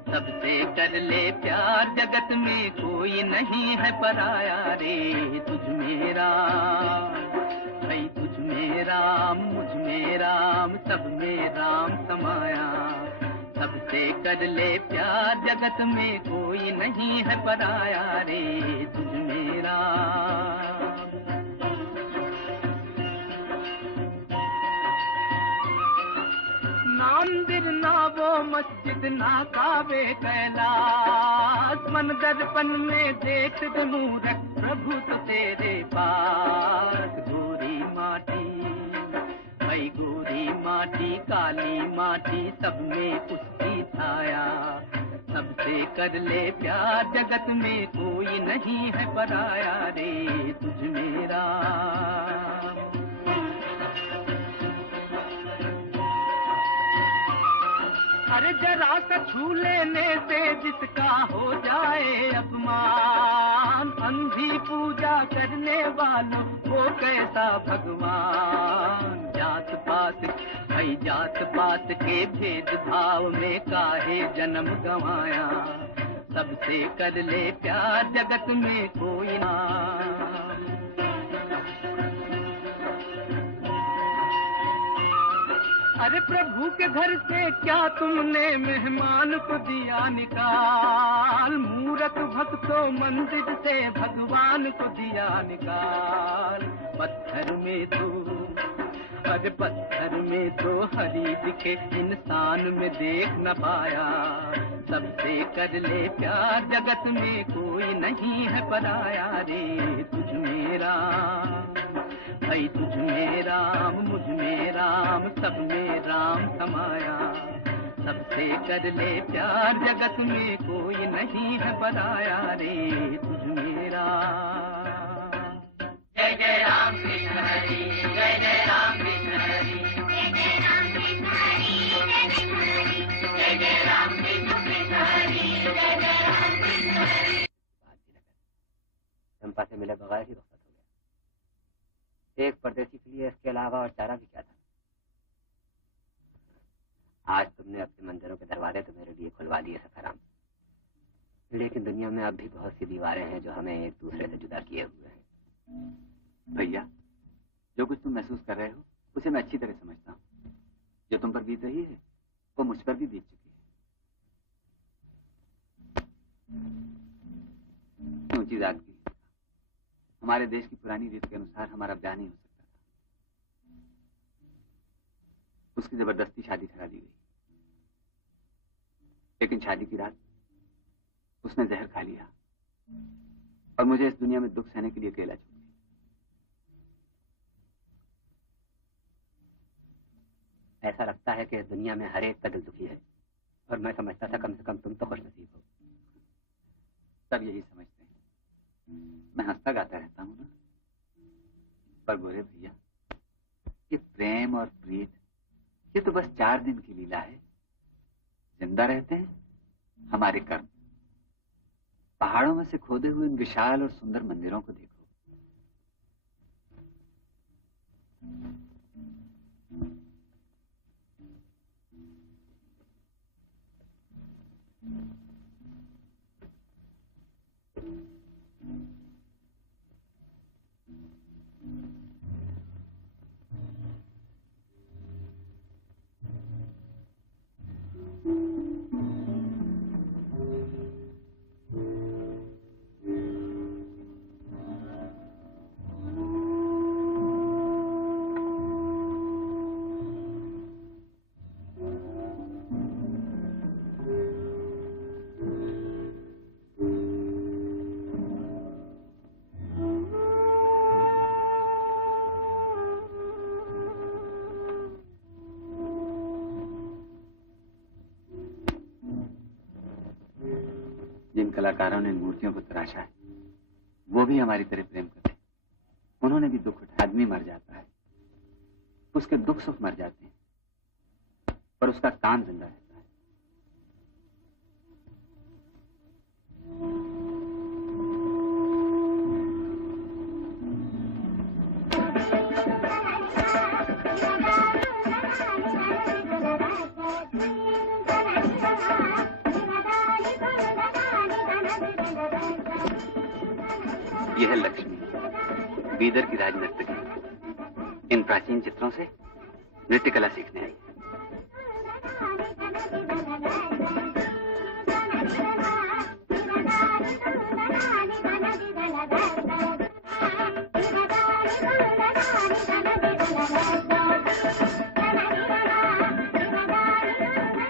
सबसे कर ले प्यार, जगत में कोई नहीं है पराया रे। तुझ में राम, भाई तुझ में राम, मुझ में राम, सब में राम समाया, सबसे कर ले प्यार, जगत में कोई नहीं है पराया रे। तुझ में राम। मंदिर ना वो मस्जिद ना काबे कैलाश, मन दर्पण में देख दे मूरख प्रभु तो तेरे पास। गोरी माटी, भाई गोरी माटी, काली माटी, सब में उसकी छाया, सबसे कर ले प्यार, जगत में कोई नहीं है पराया रे। तुझ में राम। अरे जरा सा छू लेने से जिसका हो जाए अपमान, भगवान, अंधी पूजा करने वालों वो कैसा भगवान। जात पात भाई जात पात के भेदभाव में काहे जन्म गंवाया, सबसे कर ले प्यार जगत में कोई ना। अरे प्रभु के घर से क्या तुमने मेहमान को दिया निकाल, मूरत भक्तों मंदिर से भगवान को दिया निकाल। पत्थर में तो अरे पत्थर में तो हरी दिखे, इंसान में देख न पाया, सबसे कर ले प्यार जगत में कोई नहीं है पराया रे। तुझ में राम भाई तुझ में राम, मुझ में राम, सब में राम समाया, सबसे कर ले प्यार जगत में कोई नहीं है पराया रे। तुझ में राम। जय जय राम कृष्ण हरि, जय जय राम कृष्ण हरि, जय जय राम कृष्ण हरि, जय जय राम कृष्ण हरि, जय जय राम कृष्ण हरि। चंपा से मिले बगैर ही रुखसत हो गया। एक परदेसी के लिए इसके अलावा और चारा भी क्या था। आज तुमने अपने मंदिरों के दरवाजे तो मेरे लिए खुलवा दिए सखाराम, लेकिन दुनिया में अब भी बहुत सी दीवारें हैं जो हमें एक दूसरे से जुदा किए हुए हैं। भैया, जो कुछ तुम महसूस कर रहे हो उसे मैं अच्छी तरह समझता हूँ। जो तुम पर बीत रही है वो मुझ पर भी बीत चुकी है। ऊंची जात की हमारे देश की पुरानी रीत के अनुसार हमारा ब्याह नहीं हो सकता था, उसकी जबरदस्ती शादी ठहरा दी गई। लेकिन शादी की रात उसने जहर खा लिया और मुझे इस दुनिया में दुख सहने के लिए अकेला छोड़ दिया। ऐसा लगता है कि इस दुनिया में हर एक का दिल दुखी है, और मैं समझता था कम से कम तुम तो खुशनसीब हो। सब यही समझते हैं, मैं हंसता गाता रहता हूँ ना। पर गोरे भैया, ये प्रेम और प्रीत ये तो बस 4 दिन की लीला है। जिंदा रहते हैं हमारे कर्म। पहाड़ों में से खोदे हुए इन विशाल और सुंदर मंदिरों को देखो। जिन कलाकारों ने इन मूर्तियों को तराशा है वो भी हमारी तरह प्रेम करते हैं। उन्होंने भी दुख उठाया। आदमी मर जाता है, उसके दुख सुख मर जाते हैं, पर उसका काम जिंदा रहता है। यह है लक्ष्मी, बीदर की राज नर्तकी। इन प्राचीन चित्रों से नृत्य कला सीखने आई।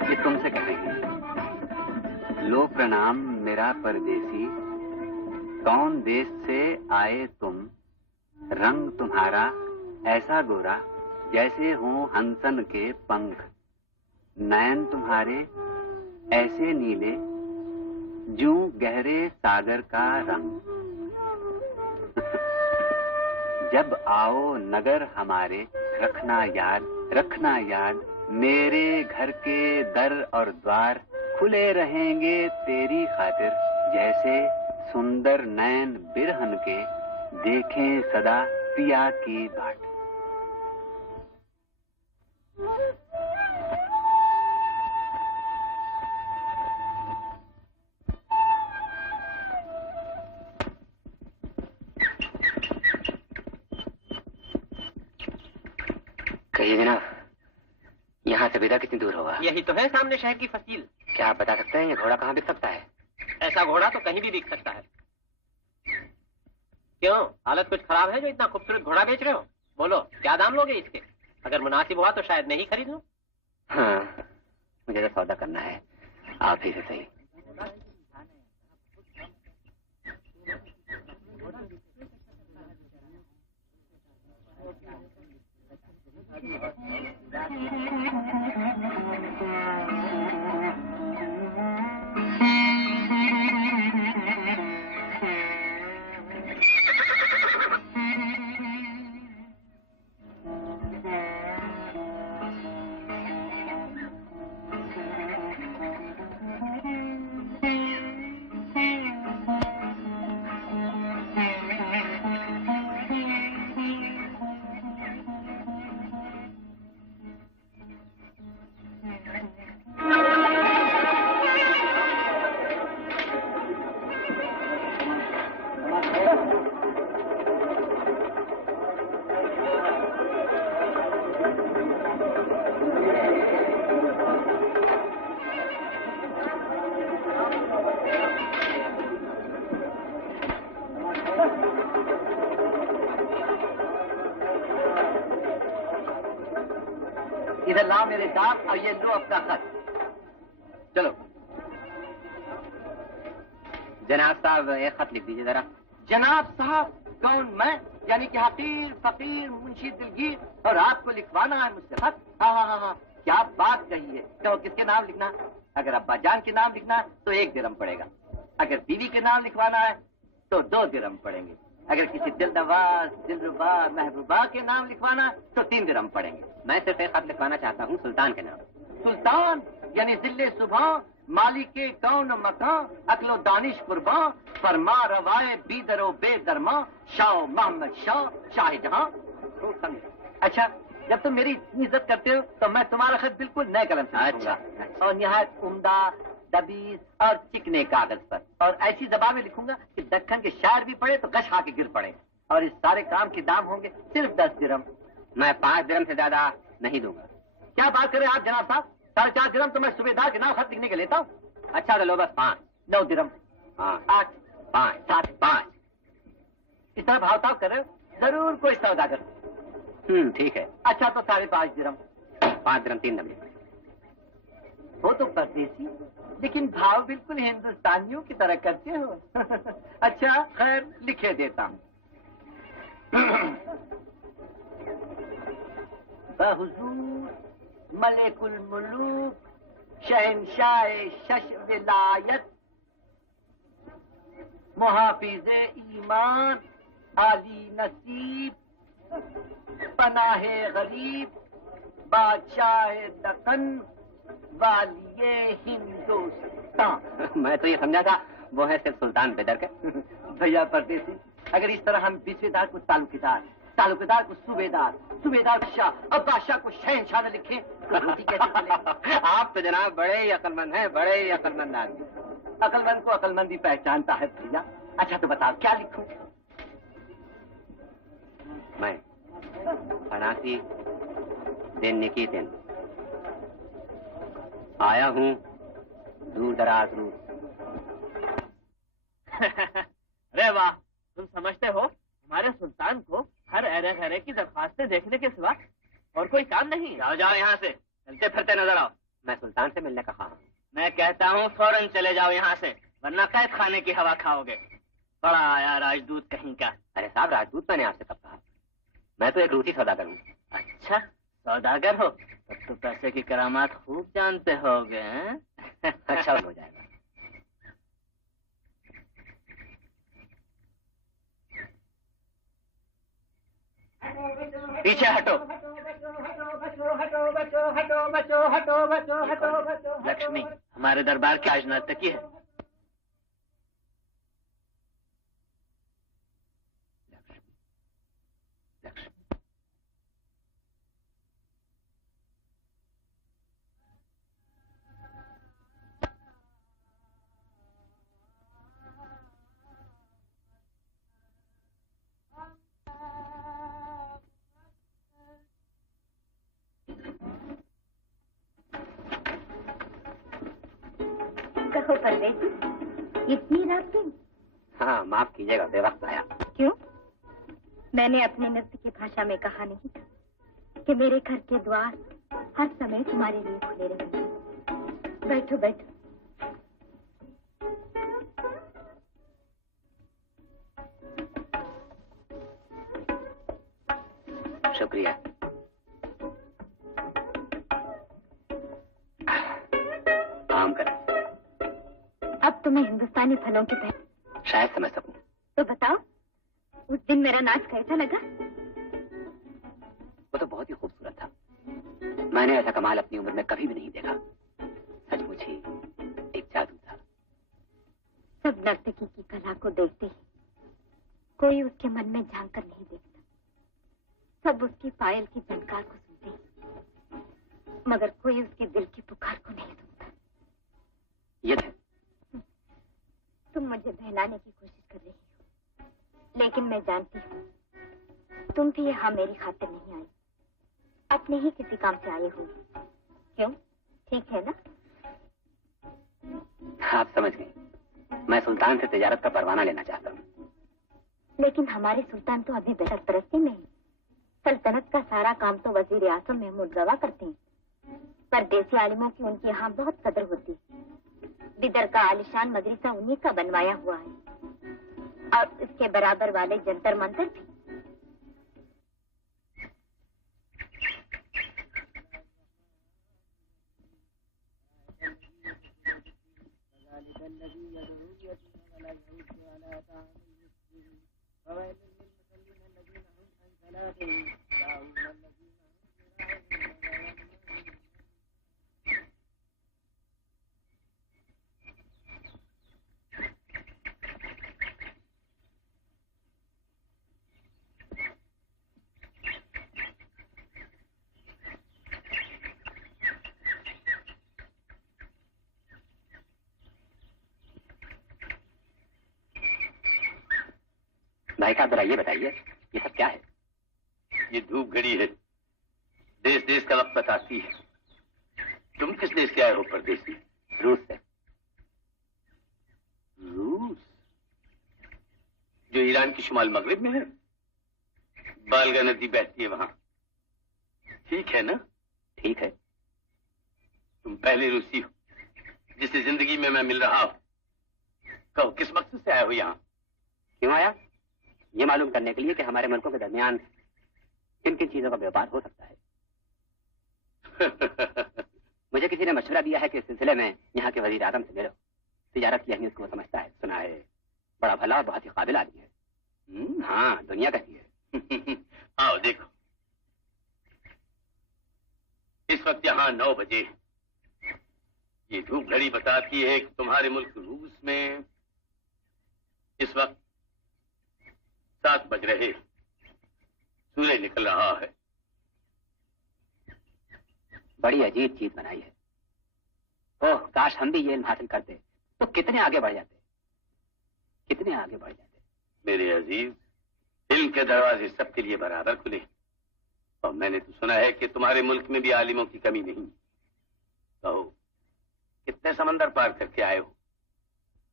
ये तुमसे कह रही है। लो प्रणाम मेरा परदेसी, कौन देश से आए तुम, रंग तुम्हारा ऐसा गोरा जैसे हो हंसन के पंख, नयन तुम्हारे ऐसे नीले जूं गहरे सागर का रंग। जब आओ नगर हमारे रखना याद मेरे घर के दर और द्वार खुले रहेंगे तेरी खातिर जैसे सुंदर नयन बिरहन के देखें सदा पिया की बाट। कहिए जनाब, यहाँ से विदा कितनी दूर होगा? यही तो है सामने शहर की फसील। क्या आप बता सकते हैं ये घोड़ा कहाँ बिक सकता है? ऐसा घोड़ा तो कहीं भी दिख सकता है। क्यों, हालत कुछ खराब है जो इतना खूबसूरत घोड़ा बेच रहे हो? बोलो क्या दाम लोगे इसके? अगर मुनासिब हुआ तो शायद नहीं खरीद लूं। हाँ, मुझे तो सौदा करना है, आप ही से सही। इधर लाओ मेरे दांत और ये लो अपना खत। चलो। जनाब साहब एक खत लिख दीजिए जरा। जनाब साहब? कौन, मैं? यानी कि हकीर फकीर मुंशी दिलगीर, और आपको लिखवाना है मुझसे खत? हाँ हाँ हाँ हाँ, क्या बात कही है। तो किसके नाम लिखना? अगर अब्बा जान के नाम लिखना है तो 1 दिरहम पड़ेगा। अगर बीवी के नाम लिखवाना है तो 2 दिरहम पड़ेंगे। अगर किसी दिलनवाज, दिलरुबा, महबूबा के नाम लिखवाना है तो 3 दिरहम पड़ेंगे। मैं सिर्फ एक खत लिखवाना चाहता हूँ सुल्तान के नाम। सुल्तान यानी जिले सुबह, मालिक के कौन मकान, अकलो दानिश कुर्बान, फरमा रवाए बीदरो बेदरमा, शाह मोहम्मद शाह शाहजहां। अच्छा, जब तुम मेरी इतनी इज्जत करते हो तो मैं तुम्हारा खत बिल्कुल नए कलम से लिखूंगा। और निहायत उम्दा, दबीज और चिकने कागज पर, और ऐसी जबान में लिखूंगा कि दक्कन के शायर भी पढ़े तो गश खा के गिर पड़े। और इस सारे काम के दाम होंगे सिर्फ 10 दिरहम। मैं 5 दिरहम से ज्यादा नहीं दूंगा। क्या बात करें आप जनाब साहब? 4.5 दिरहम तो मैं सूबेदार के नाम खत लिखने के लेता हूँ। अच्छा तो लो बस 5। 9 दिरहम। 8, 5, 7, 5। इस तरह भावताव कर रहे हो? जरूर कोई सौदागर। ठीक है। अच्छा तो 5.5 दिरहम। 5 दिरहम 3 दम। हो तो परदेसी, लेकिन भाव बिल्कुल हिंदुस्तानियों की तरह करते हो। अच्छा खैर, लिखे देता हूँ। बहुजूर मलिकुल मुलूक शहंशाह शश विलायत मुहाफिज़े ईमान आली नसीब पनाहे गरीब बादशाह दक्कन वालिये हिंदुस्तान। मैं तो ये समझा था वो है सिर्फ सुल्तान बेदर के। भैया परदेसी, अगर इस तरह हम बीसवेदार को तालुकेदार, तालुकेदार को सूबेदार, सूबेदार को शाह और बादशाह को शहंशाह न लिखे तो रोटी कैसे चलेगी? आप तो जनाब बड़े ही अक्लमंद हैं, बड़े ही अक्लमंद आदमी। अक्लमंद को अक्लमंद ही पहचानता है भैया। अच्छा तो बताओ क्या लिखूं? मैं फनासी दिन निकी दिन आया हूँ दूर दराज रूस। अरे वाह, तुम समझते हो हमारे सुल्तान को हर अरे घरे की दरखास्तें देखने के सिवा और कोई काम नहीं। जाओ जाओ यहाँ से, चलते फिरते नजर आओ। मैं सुल्तान से मिलने का कहा हूँ। मैं कहता हूँ फौरन चले जाओ यहाँ से, वरना कैद खाने की हवा खाओगे। बड़ा आया राजदूत कहीं का। अरे साहब, राजदूत मैंने आपसे कब कहा? मैं तो एक रूसी सौदागर हूँ। अच्छा सौदागर हो, तब तो पैसे की करामात खूब जानते होगे। अच्छा हो जाएगा। पीछे हटो। लक्ष्मी हमारे दरबार की आज नर्तकी है। हो परदेसी, इतनी रात गई? हाँ, माफ कीजिएगा, बेवक्त आया। क्यों? मैंने अपने नृत्य की भाषा में कहा नहीं था कि मेरे घर के द्वार हर समय तुम्हारे लिए खुले रहेंगे। बैठो बैठो। शुक्रिया। आम करें। अब तुम्हें हिंदुस्तानी फलों की पहचान शायद समझ सकूं। तो बताओ, उस दिन मेरा नाच कैसा लगा? वो तो बहुत ही खूबसूरत था। मैंने ऐसा कमाल अपनी उम्र में कभी भी नहीं देखा। सचमुच ही एक जादू था। सब नर्तकी की कला को देखते ही कोई उसके मन में झांक कर नहीं देखता। सब उसकी पायल की झनकार को सुनते हैं, मगर कोई उसके दिल की पुकार को नहीं सुनता। ये है। तुम मुझे बहलाने की कोशिश कर रही हो, लेकिन मैं जानती हूँ तुम भी यहाँ मेरी खातिर नहीं आई, अपने ही किसी काम से आए हो। क्यों? ठीक है ना? आप समझ गई। मैं सुल्तान से तिजारत का परवाना लेना चाहता हूँ। लेकिन हमारे सुल्तान तो अभी बेहतर परस्ती में है। सल्तनत का सारा काम तो वजीर आजम महमूद रवा करते हैं। परदेसी आलिमों की उनके यहाँ बहुत कदर होती है। बिदर का आलिशान मदरसा उन्हीं का बनवाया हुआ है, और इसके बराबर वाले जंतर मंतर भी। भाई साहब, जरा ये बताइए, ये सब क्या है? ये धूप घड़ी है, देश देश का वक्त बताती है। तुम किस देश के आए हो परदेसी? रूस से। रूस? जो ईरान की शुमाल मगरिब में है? बालगा नदी बहती है वहां, ठीक है ना? ठीक है। तुम पहले रूसी हो जिससे जिंदगी में मैं मिल रहा हूं। कहो, किस मकसद से आए हो यहाँ? क्यों आया? ये मालूम करने के लिए कि हमारे मुल्कों के दरमियान किन किन चीजों का व्यापार हो सकता है। मुझे किसी ने मशवरा दिया है कि इस सिलसिले में यहाँ के वजीर आजम से मिलो। तिजारत की अहमियत को वो समझता है, सुना है। बड़ा भला और बहुत ही काबिल आदमी है। हाँ, दुनिया कहती है। आओ देखो, इस वक्त यहाँ 9 बजे। ये धूप घड़ी बताती है कि तुम्हारे मुल्क रूस में इस वक्त 7 बज रहे, सूरज निकल रहा है। बड़ी अजीब चीज बनाई है। ओह, काश हम भी ये इल्म हासिल करते तो कितने आगे बढ़ जाते, कितने आगे बढ़ जाते। मेरे अजीज, इल्म के दरवाजे सबके लिए बराबर खुले। और मैंने तो सुना है कि तुम्हारे मुल्क में भी आलिमों की कमी नहीं। कहो, कितने समंदर पार करके आए हो?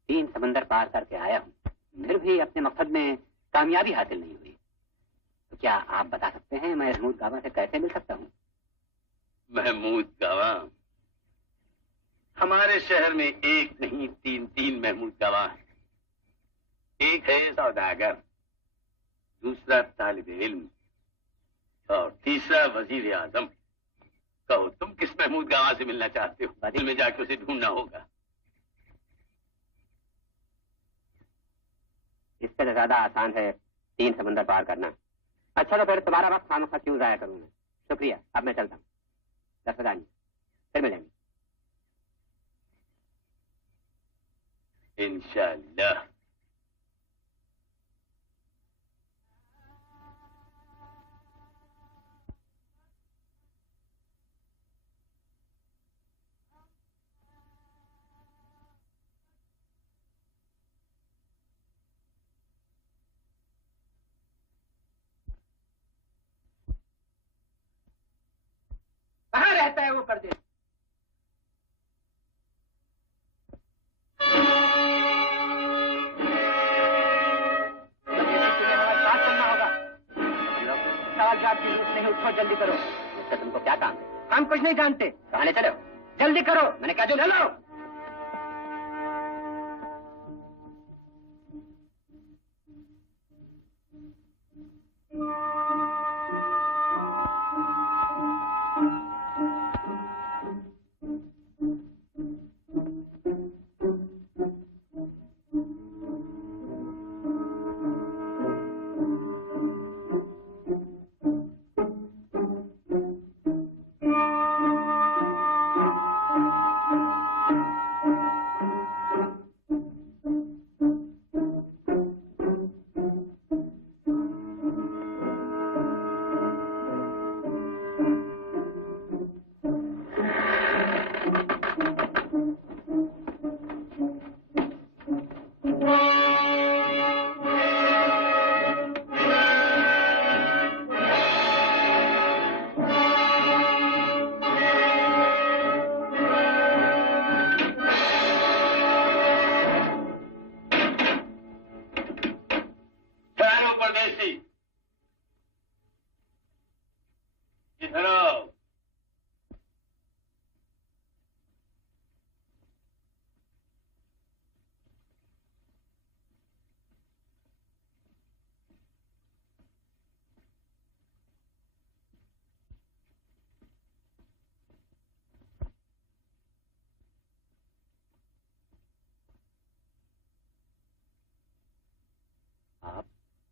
3 समंदर पार करके आया हूँ, फिर भी अपने मकसद में कामयाबी हासिल नहीं हुई। तो क्या आप बता सकते हैं मैं महमूद गावा से कैसे मिल सकता हूँ? महमूद गावा? हमारे शहर में एक नहीं 3 महमूद गावा हैं। एक है सौदागर, दूसरा तालिब इल्म, और तीसरा वजीर आजम। कहो, तुम किस महमूद गावा से मिलना चाहते हो? दिल में जाके उसे ढूंढना होगा। इससे ज्यादा आसान है 3 समंदर पार करना। अच्छा, तो फिर तुम्हारा वक्त खामखा क्यों जाया करूं मैं? शुक्रिया, अब मैं चलता हूँ। दस्तदानी, फिर मिलेंगे। इंशाअल्लाह। कहाँ रहता है वो परदेसी? नहीं, उठो जल्दी करो। मुझसे तुमको क्या काम है? हम कुछ नहीं जानते। कहने चलो, जल्दी करो। मैंने कहा जो चलो।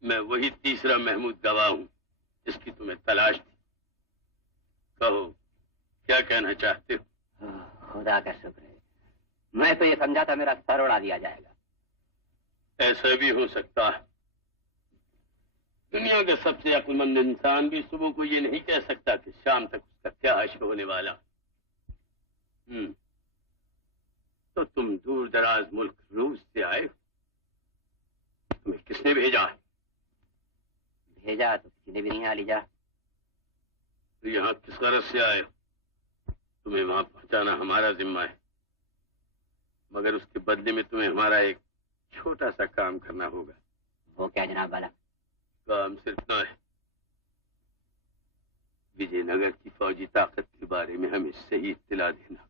मैं वही तीसरा महमूद गवाह हूं जिसकी तुम्हें तलाश थी। कहो, क्या कहना चाहते हो? खुदा का शुक्र है, मैं तो ये समझा था मेरा सर उड़ा दिया जाएगा। ऐसा भी हो सकता है। दुनिया का सबसे अक्लमंद इंसान भी सुबह को ये नहीं कह सकता कि शाम तक उसका क्या हश्र होने वाला। तो तुम दूर दराज मुल्क रूस से आए, तुम्हें किसने भेजा? भेजा तो किसी ने भी नहीं, आलीजा। तो यहाँ किस गरज से आए? तुम्हें वहां पहुंचाना हमारा जिम्मा है, मगर उसके बदले में तुम्हें हमारा एक छोटा सा काम करना होगा। वो क्या जनाब वाला? काम सिर्फ इतना है, विजयनगर की फौजी ताकत के बारे में हमें सही इत्तला देना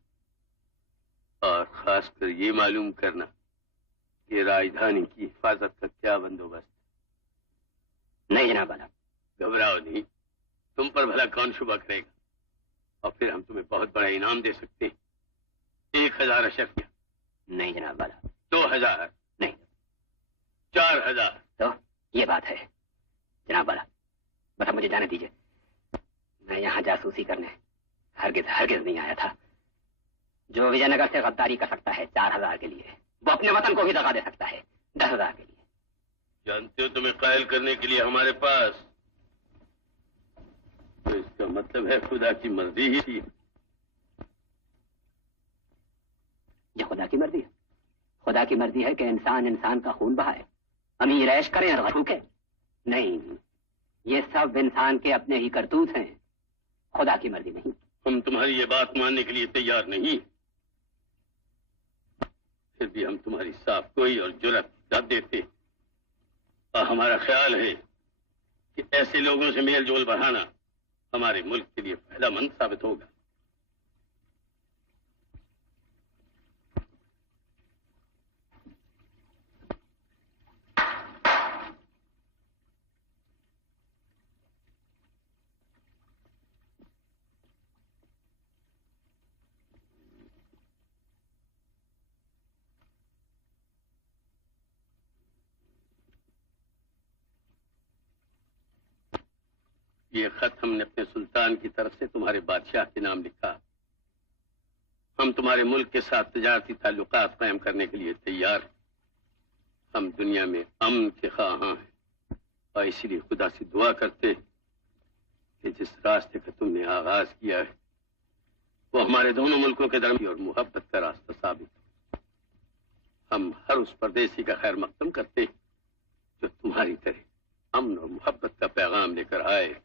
और खासकर ये मालूम करना कि राजधानी की हिफाजत का क्या बंदोबस्त। नहीं जनाब वाला। घबराओ नहीं, तुम पर भला कौन शुबा करेगा। और फिर हम तुम्हें बहुत बड़ा इनाम दे सकते हैं, 1000 अशर्फिया। नहीं जनाब वाला। 2000? नहीं। 4000? तो ये बात है जनाब वाला, बस मुझे जाने दीजिए। मैं यहाँ जासूसी करने हरगिज हरगिज नहीं आया था। जो विजयनगर से गद्दारी कर सकता है 4000 के लिए, वो अपने वतन को भी दगा दे सकता है 10,000 के लिए। जानते हो, तुम्हें कायल करने के लिए हमारे पास, तो इसका मतलब है खुदा की मर्जी ही थी। ये खुदा की मर्जी है? खुदा की मर्जी है कि इंसान इंसान का खून बहाए, अमीर ऐश करें और गरीब के? नहीं, ये सब इंसान के अपने ही करतूत हैं, खुदा की मर्जी नहीं। हम तुम्हारी ये बात मानने के लिए तैयार नहीं, फिर भी हम तुम्हारी साफ कोई और जुर्रत दाद देते। और हमारा ख्याल है कि ऐसे लोगों से मेल जोल बढ़ाना हमारे मुल्क के लिए फायदेमंद साबित होगा। ये खत हमने अपने सुल्तान की तरफ से तुम्हारे बादशाह के नाम लिखा। हम तुम्हारे मुल्क के साथ तिजारती ताल्लुकात कायम करने के लिए तैयार। हम दुनिया में अमन के ख्वाहां हैं और इसीलिए खुदा से दुआ करते कि जिस रास्ते का तुमने आगाज किया है वो हमारे दोनों मुल्कों के दरमियान और मोहब्बत का रास्ता साबित हो। हम हर उस परदेसी का खैर मकदम करते जो तुम्हारी तरह अमन और मोहब्बत का पैगाम लेकर आए,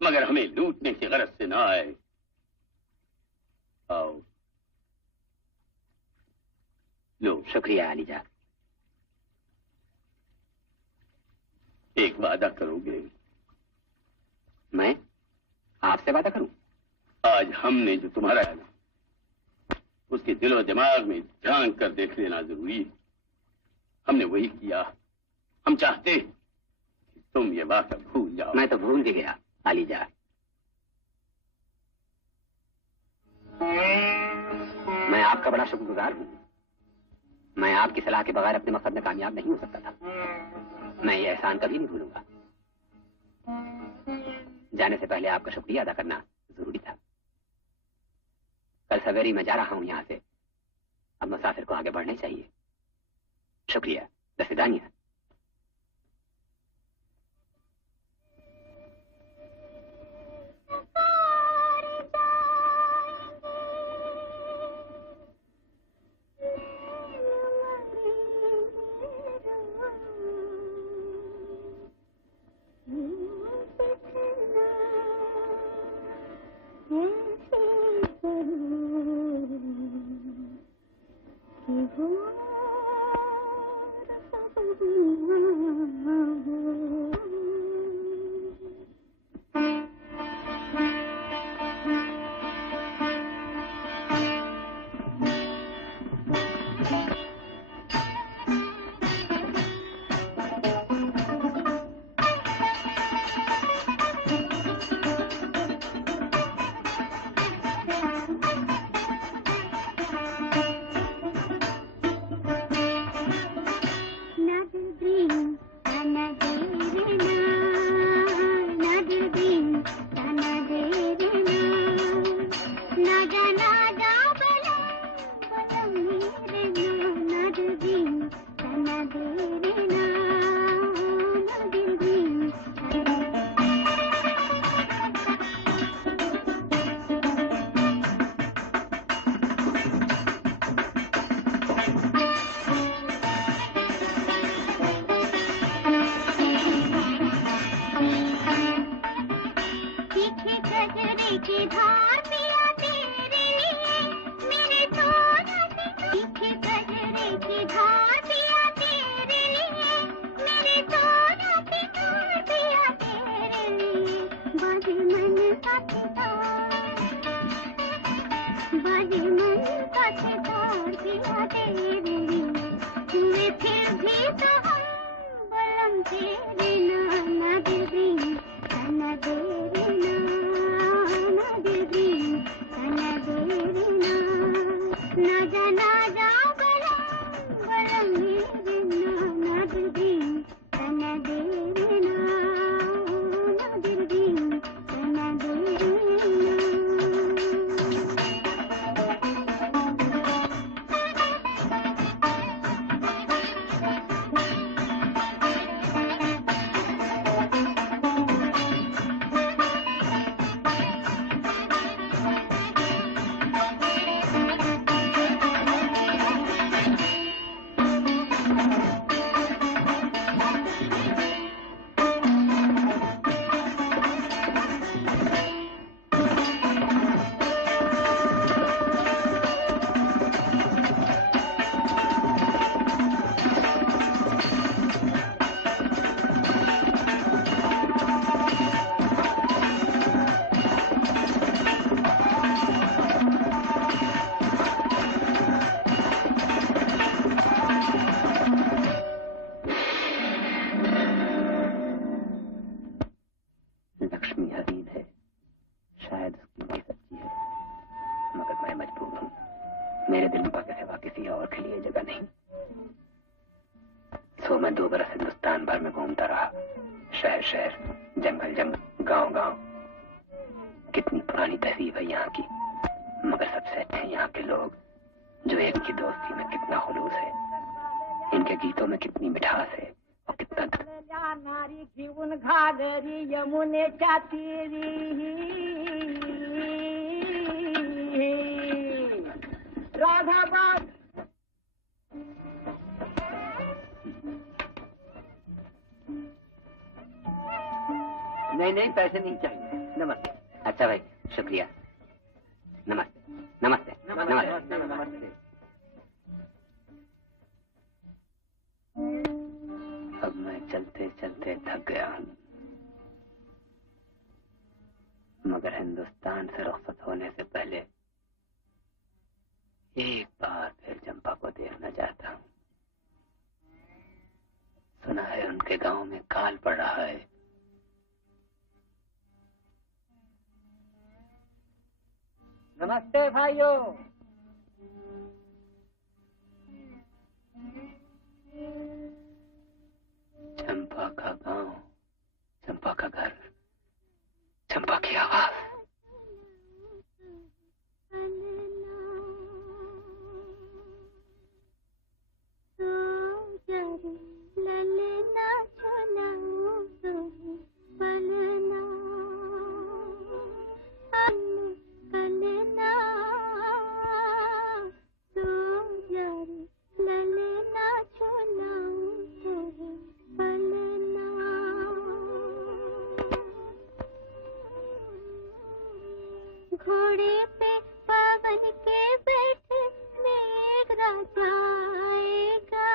मगर हमें लूटने की गरज से ना आए। आओ लो। शुक्रिया अलीजा। एक वादा करोगे? मैं आपसे वादा करूं? आज हमने जो तुम्हारा है उसके दिलो दिमाग में झांक कर देख लेना जरूरी है। हमने वही किया। हम चाहते कि तुम ये वाक़ा भूल जाओ। मैं तो भूल भी गया आलीजा। मैं आपका बड़ा शुक्रगुजार हूं। मैं आपकी सलाह के बगैर अपने मकसद में कामयाब नहीं हो सकता था। मैं ये एहसान कभी नहीं भूलूंगा। जाने से पहले आपका शुक्रिया अदा करना जरूरी था। कल सवेरे मैं जा रहा हूं यहां से। अब मुसाफिर को आगे बढ़ने चाहिए। शुक्रिया। दस्तानिया। नहीं नहीं, पैसे नहीं चाहिए। नमस्ते। अच्छा भाई, शुक्रिया। नमस्ते नमस्ते नमस्ते नमस्ते। अब मैं चलते चलते थक गया हूँ। मगर हिंदुस्तान से रुखसत होने से पहले एक बार फिर चंपा को देखना चाहता हूँ। सुना है उनके गांव में काल पड़ रहा है। नमस्ते भाइयों। चंपा का गांव, चंपा का घर, चंपा की आवाज। घोड़े पे पवन के बैठे मेघ राजा आएगा,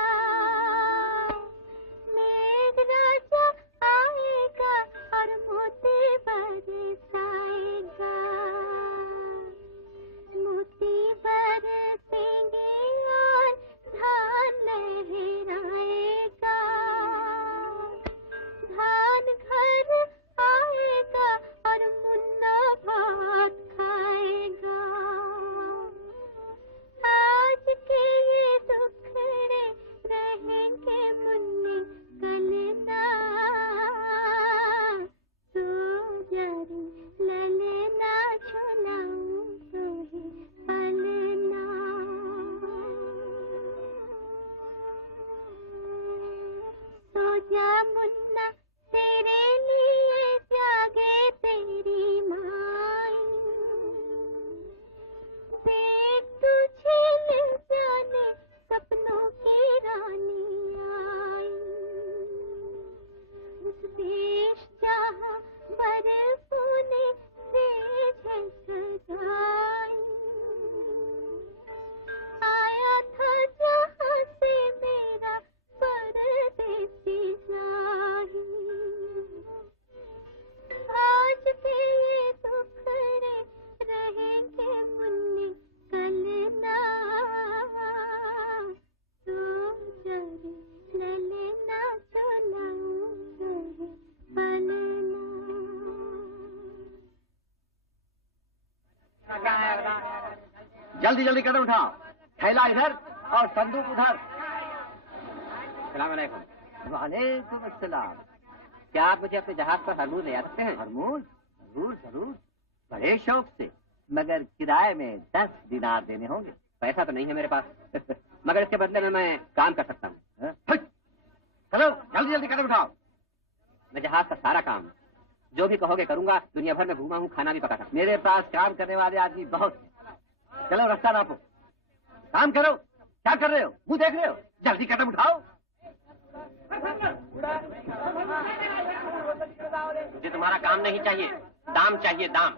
मेघ राजा आएगा और मोती बरसाएगा, मोती बरसेंगे और धान लहराएगा, धान घर आएगा और मुन्ना भात खाएगा। आज के ये दुखड़े रहेंगे मुन्ने कल ना, सो जा रे ललना झुलाऊं तोहे पलना। सो जा मुन्ना तेरे लिए जागे तेरी माई, देख तुझे ले जाने सपनों की रानी आई। उस देश जहाँ बरसों ने सेज है सजाई, आया था जहाँ से मेरा परदेसी जाही। आज के ये दुखड़े रहेंगे मुन्ने कल ना, सो जा रे ललना झुलाऊं तोहे पलना। जल्दी जल्दी कदम उठाओ, थैला इधर और संदूक उधर। सलाम अलैकुम। वालेकुम अस्सलाम। क्या आप मुझे अपने जहाज पर हरमूज ले जा सकते हैं? हरमूज? जरूर जरूर, बड़े शौक से, मगर किराए में 10 दिनार देने होंगे। पैसा तो नहीं है मेरे पास, मगर इसके बदले में मैं काम कर सकता हूँ। चलो जल्दी जल्दी कदम उठाओ। मैं जहाज का सारा काम जो भी कहोगे करूंगा। दुनिया भर में घूमा हूँ, खाना भी पका सकता हूँ। मेरे पास काम करने वाले आदमी बहुत हैं। चलो रास्ता नापो, काम करो। क्या कर रहे हो, मुंह देख रहे हो? जल्दी कदम उठाओ। मुझे तुम्हारा काम नहीं चाहिए, दाम चाहिए, दाम।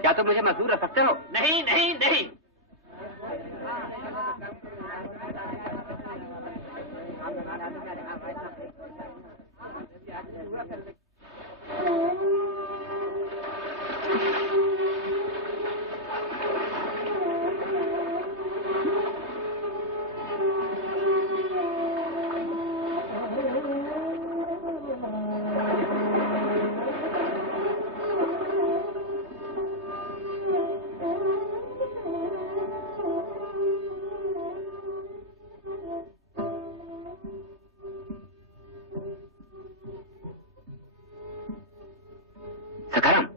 क्या तुम मुझे मजदूर रख सकते हो? नहीं नहीं नहीं।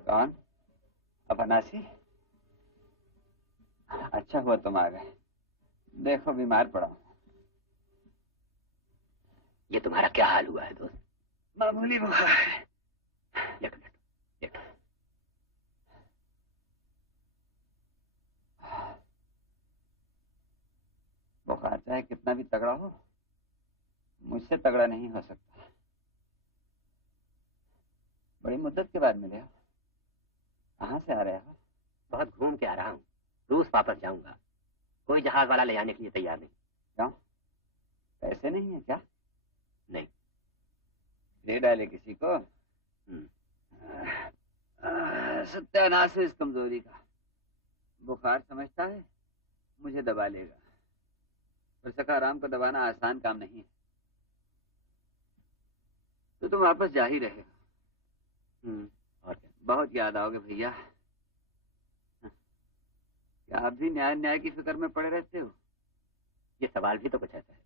कौन? अफनासी? अच्छा हुआ तुम आ गए। देखो बीमार पड़ा हूं। ये तुम्हारा क्या हाल हुआ है दोस्त? मामूली बुखार है। लेटो लेटो। बुखार चाहे कितना भी तगड़ा हो, मुझसे तगड़ा नहीं हो सकता। बड़ी मुद्दत के बाद मिले हो। कहाँ से आ रहे हो? बहुत घूम के आ रहा हूँ। रूस वापस जाऊंगा। कोई जहाज वाला ले जाने के लिए तैयार नहीं। क्यों? पैसे नहीं है क्या? नहीं। दे डाले किसी को? सत्यानाश है इस कमजोरी का। बुखार समझता है मुझे दबा लेगा, पर सखाराम को दबाना आसान काम नहीं है। तो तुम वापस जा ही रहे हो। और क्या? बहुत याद आओगे भैया। क्या आप भी न्याय की फिक्र में पड़े रहते हो? ये सवाल भी तो कुछ ऐसा है।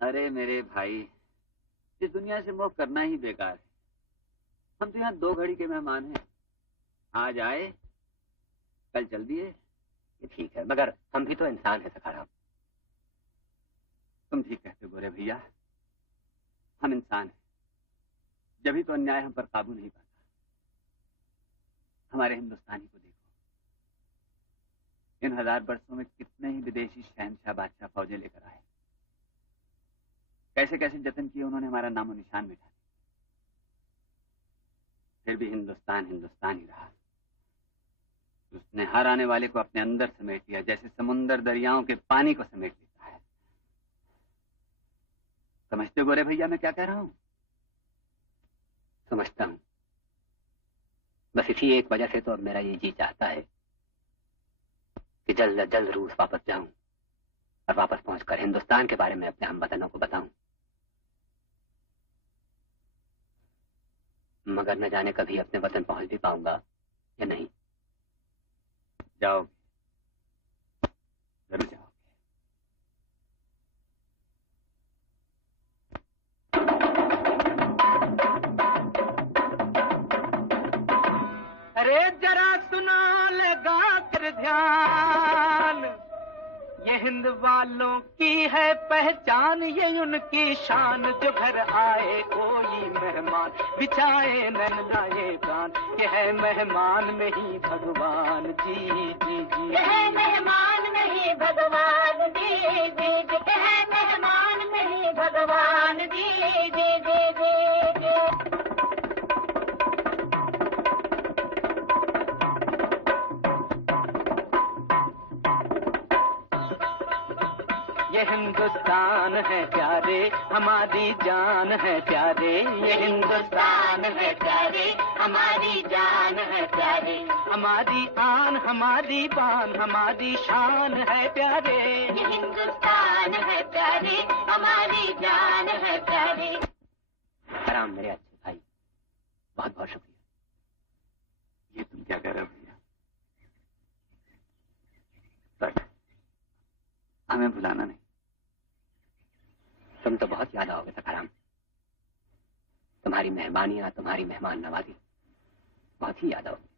अरे मेरे भाई, इस दुनिया से मोह करना ही बेकार है। हम तो यहाँ 2 घड़ी के मेहमान हैं। आज आए, कल चल दिए। ये ठीक है, मगर हम भी तो इंसान हैं सखाराम। तुम ठीक कहते हो गोरे भैया, हम इंसान हैं, जभी तो अन्याय हम पर काबू नहीं पाता। हमारे हिंदुस्तानी को देखो, इन 1000 वर्षों में कितने ही विदेशी शहनशाह बादशाह फौजें लेकर आए, कैसे कैसे जतन किए उन्होंने हमारा नामो निशान मिटा दिया। फिर भी हिंदुस्तान हिंदुस्तान ही रहा। उसने हर आने वाले को अपने अंदर समेट लिया, जैसे समुंदर दरियाओं के पानी को समेट लेता है। समझते गोरे भैया मैं क्या कह रहा हूं? समझता हूं। बस इसी एक वजह से तो अब मेरा ये जी चाहता है कि जल्द से जल्द रूस वापस जाऊं और वापस पहुंचकर हिंदुस्तान के बारे में अपने हमवतनों को बताऊं। मगर न जाने कभी अपने वतन पहुंच भी पाऊंगा या नहीं। जाओगे, जरूर जाओगे। अरे जरा सुनो लगा कर ध्यान, ये हिंद वालों की है पहचान, ये उनकी शान। जो घर आए कोई मेहमान, बिछाए नैन लाए प्राण, ये है मेहमान नहीं भगवान जी जी जी। ये है मेहमान नहीं भगवान जी जी जी। ये है मेहमान नहीं भगवान जी जी जी जी। ये हिंदुस्तान है प्यारे, हमारी जान है प्यारे। ये हिंदुस्तान है प्यारे, हमारी जान है प्यारे। हमारी आन, हमारी बान, हमारी शान है प्यारे। ये हिंदुस्तान है प्यारे, हमारी जान है प्यारे। सखाराम मेरे अच्छे भाई, बहुत बहुत शुक्रिया। ये तुम क्या कह रहे हो भैया? बस हमें भुलाना नहीं। तुम तो बहुत याद आओगे सखाराम। तुम्हारी मेहमानियां, तुम्हारी मेहमान नवाजी बहुत ही याद आओगे।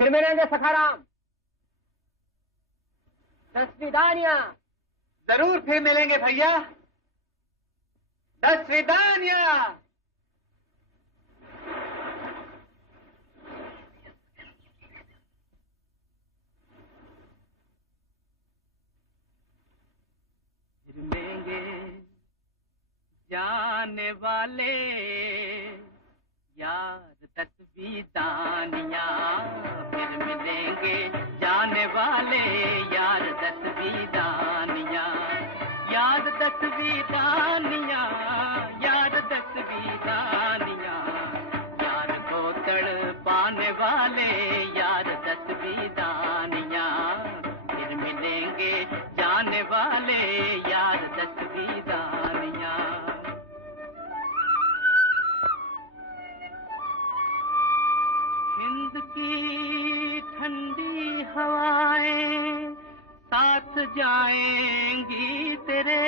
फिर मिलेंगे सखाराम। तस्वीदानिया। जरूर फिर मिलेंगे भैया। तस्वीदानिया। मिलेंगे जाने वाले यार तस्वीदानिया, फिर मिलेंगे जाने वाले यार तस्वीदानिया। याद तस्वीदानिया, यार तस्वीदानिया, यार को तड़ पाने वाले यार तस्वीदानिया। फिर मिलेंगे जाने वाले यार तस्वीदानिया। हिंद की ठंडी हवाएं साथ जाएंगी तेरे।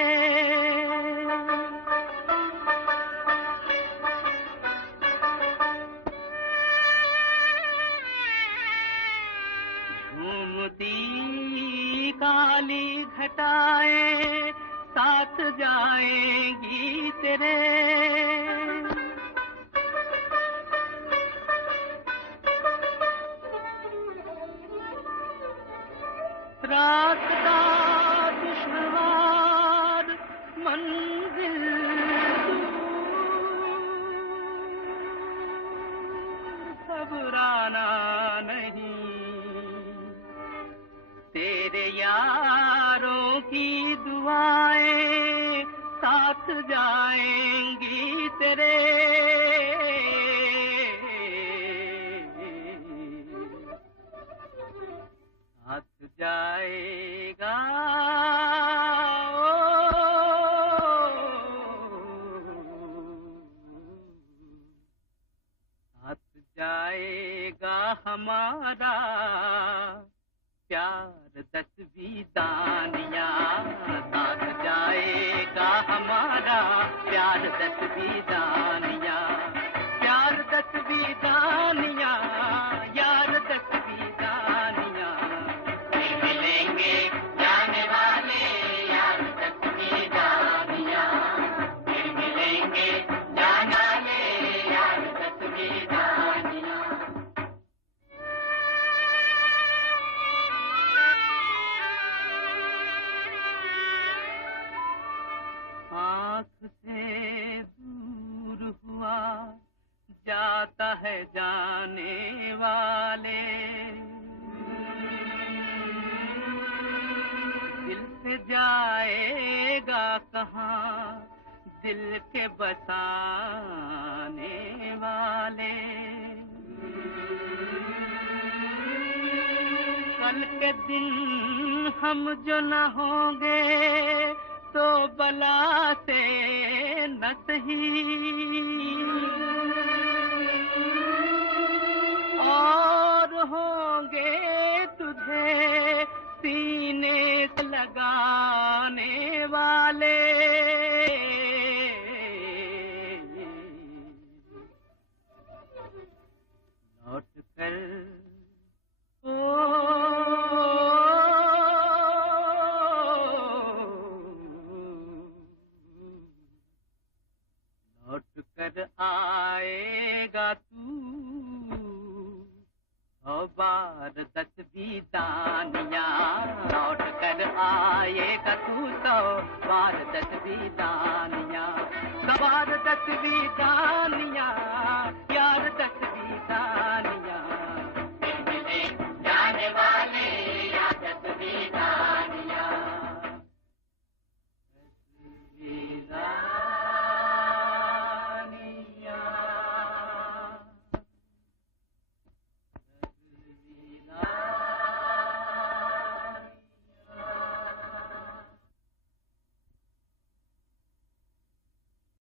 झूमती काली घटाएं साथ जाएंगी तेरे। रात का दुश्वार मंजिल तेरे यारों की दुआएं साथ जाएंगी तेरे, साथ जाएगा साथ जाएगा हमारा प्यार 10 दानिया, साथ जाएगा हमारा प्यार 10 दानिया, प्यार 10 दानिया, यार 10 दानिया, मिलेंगे जाने वाले यार 10 दानिया, मिलेंगे जाने वाले यार 10 दानिया। आँख से दूर हुआ जाता है जाने वाले, दिल से जाएगा कहाँ दिल के बसाने वाले, कल के दिन हम जो न होंगे तो बला से न सही, और होंगे तुझे सीने से लगाने वाले, लौट कर लौट कर आएगा तू 100 बार 10 दानिया, लौट कर आएगा तू 100 बार 10 दानिया, 100 बार 10 दानिया,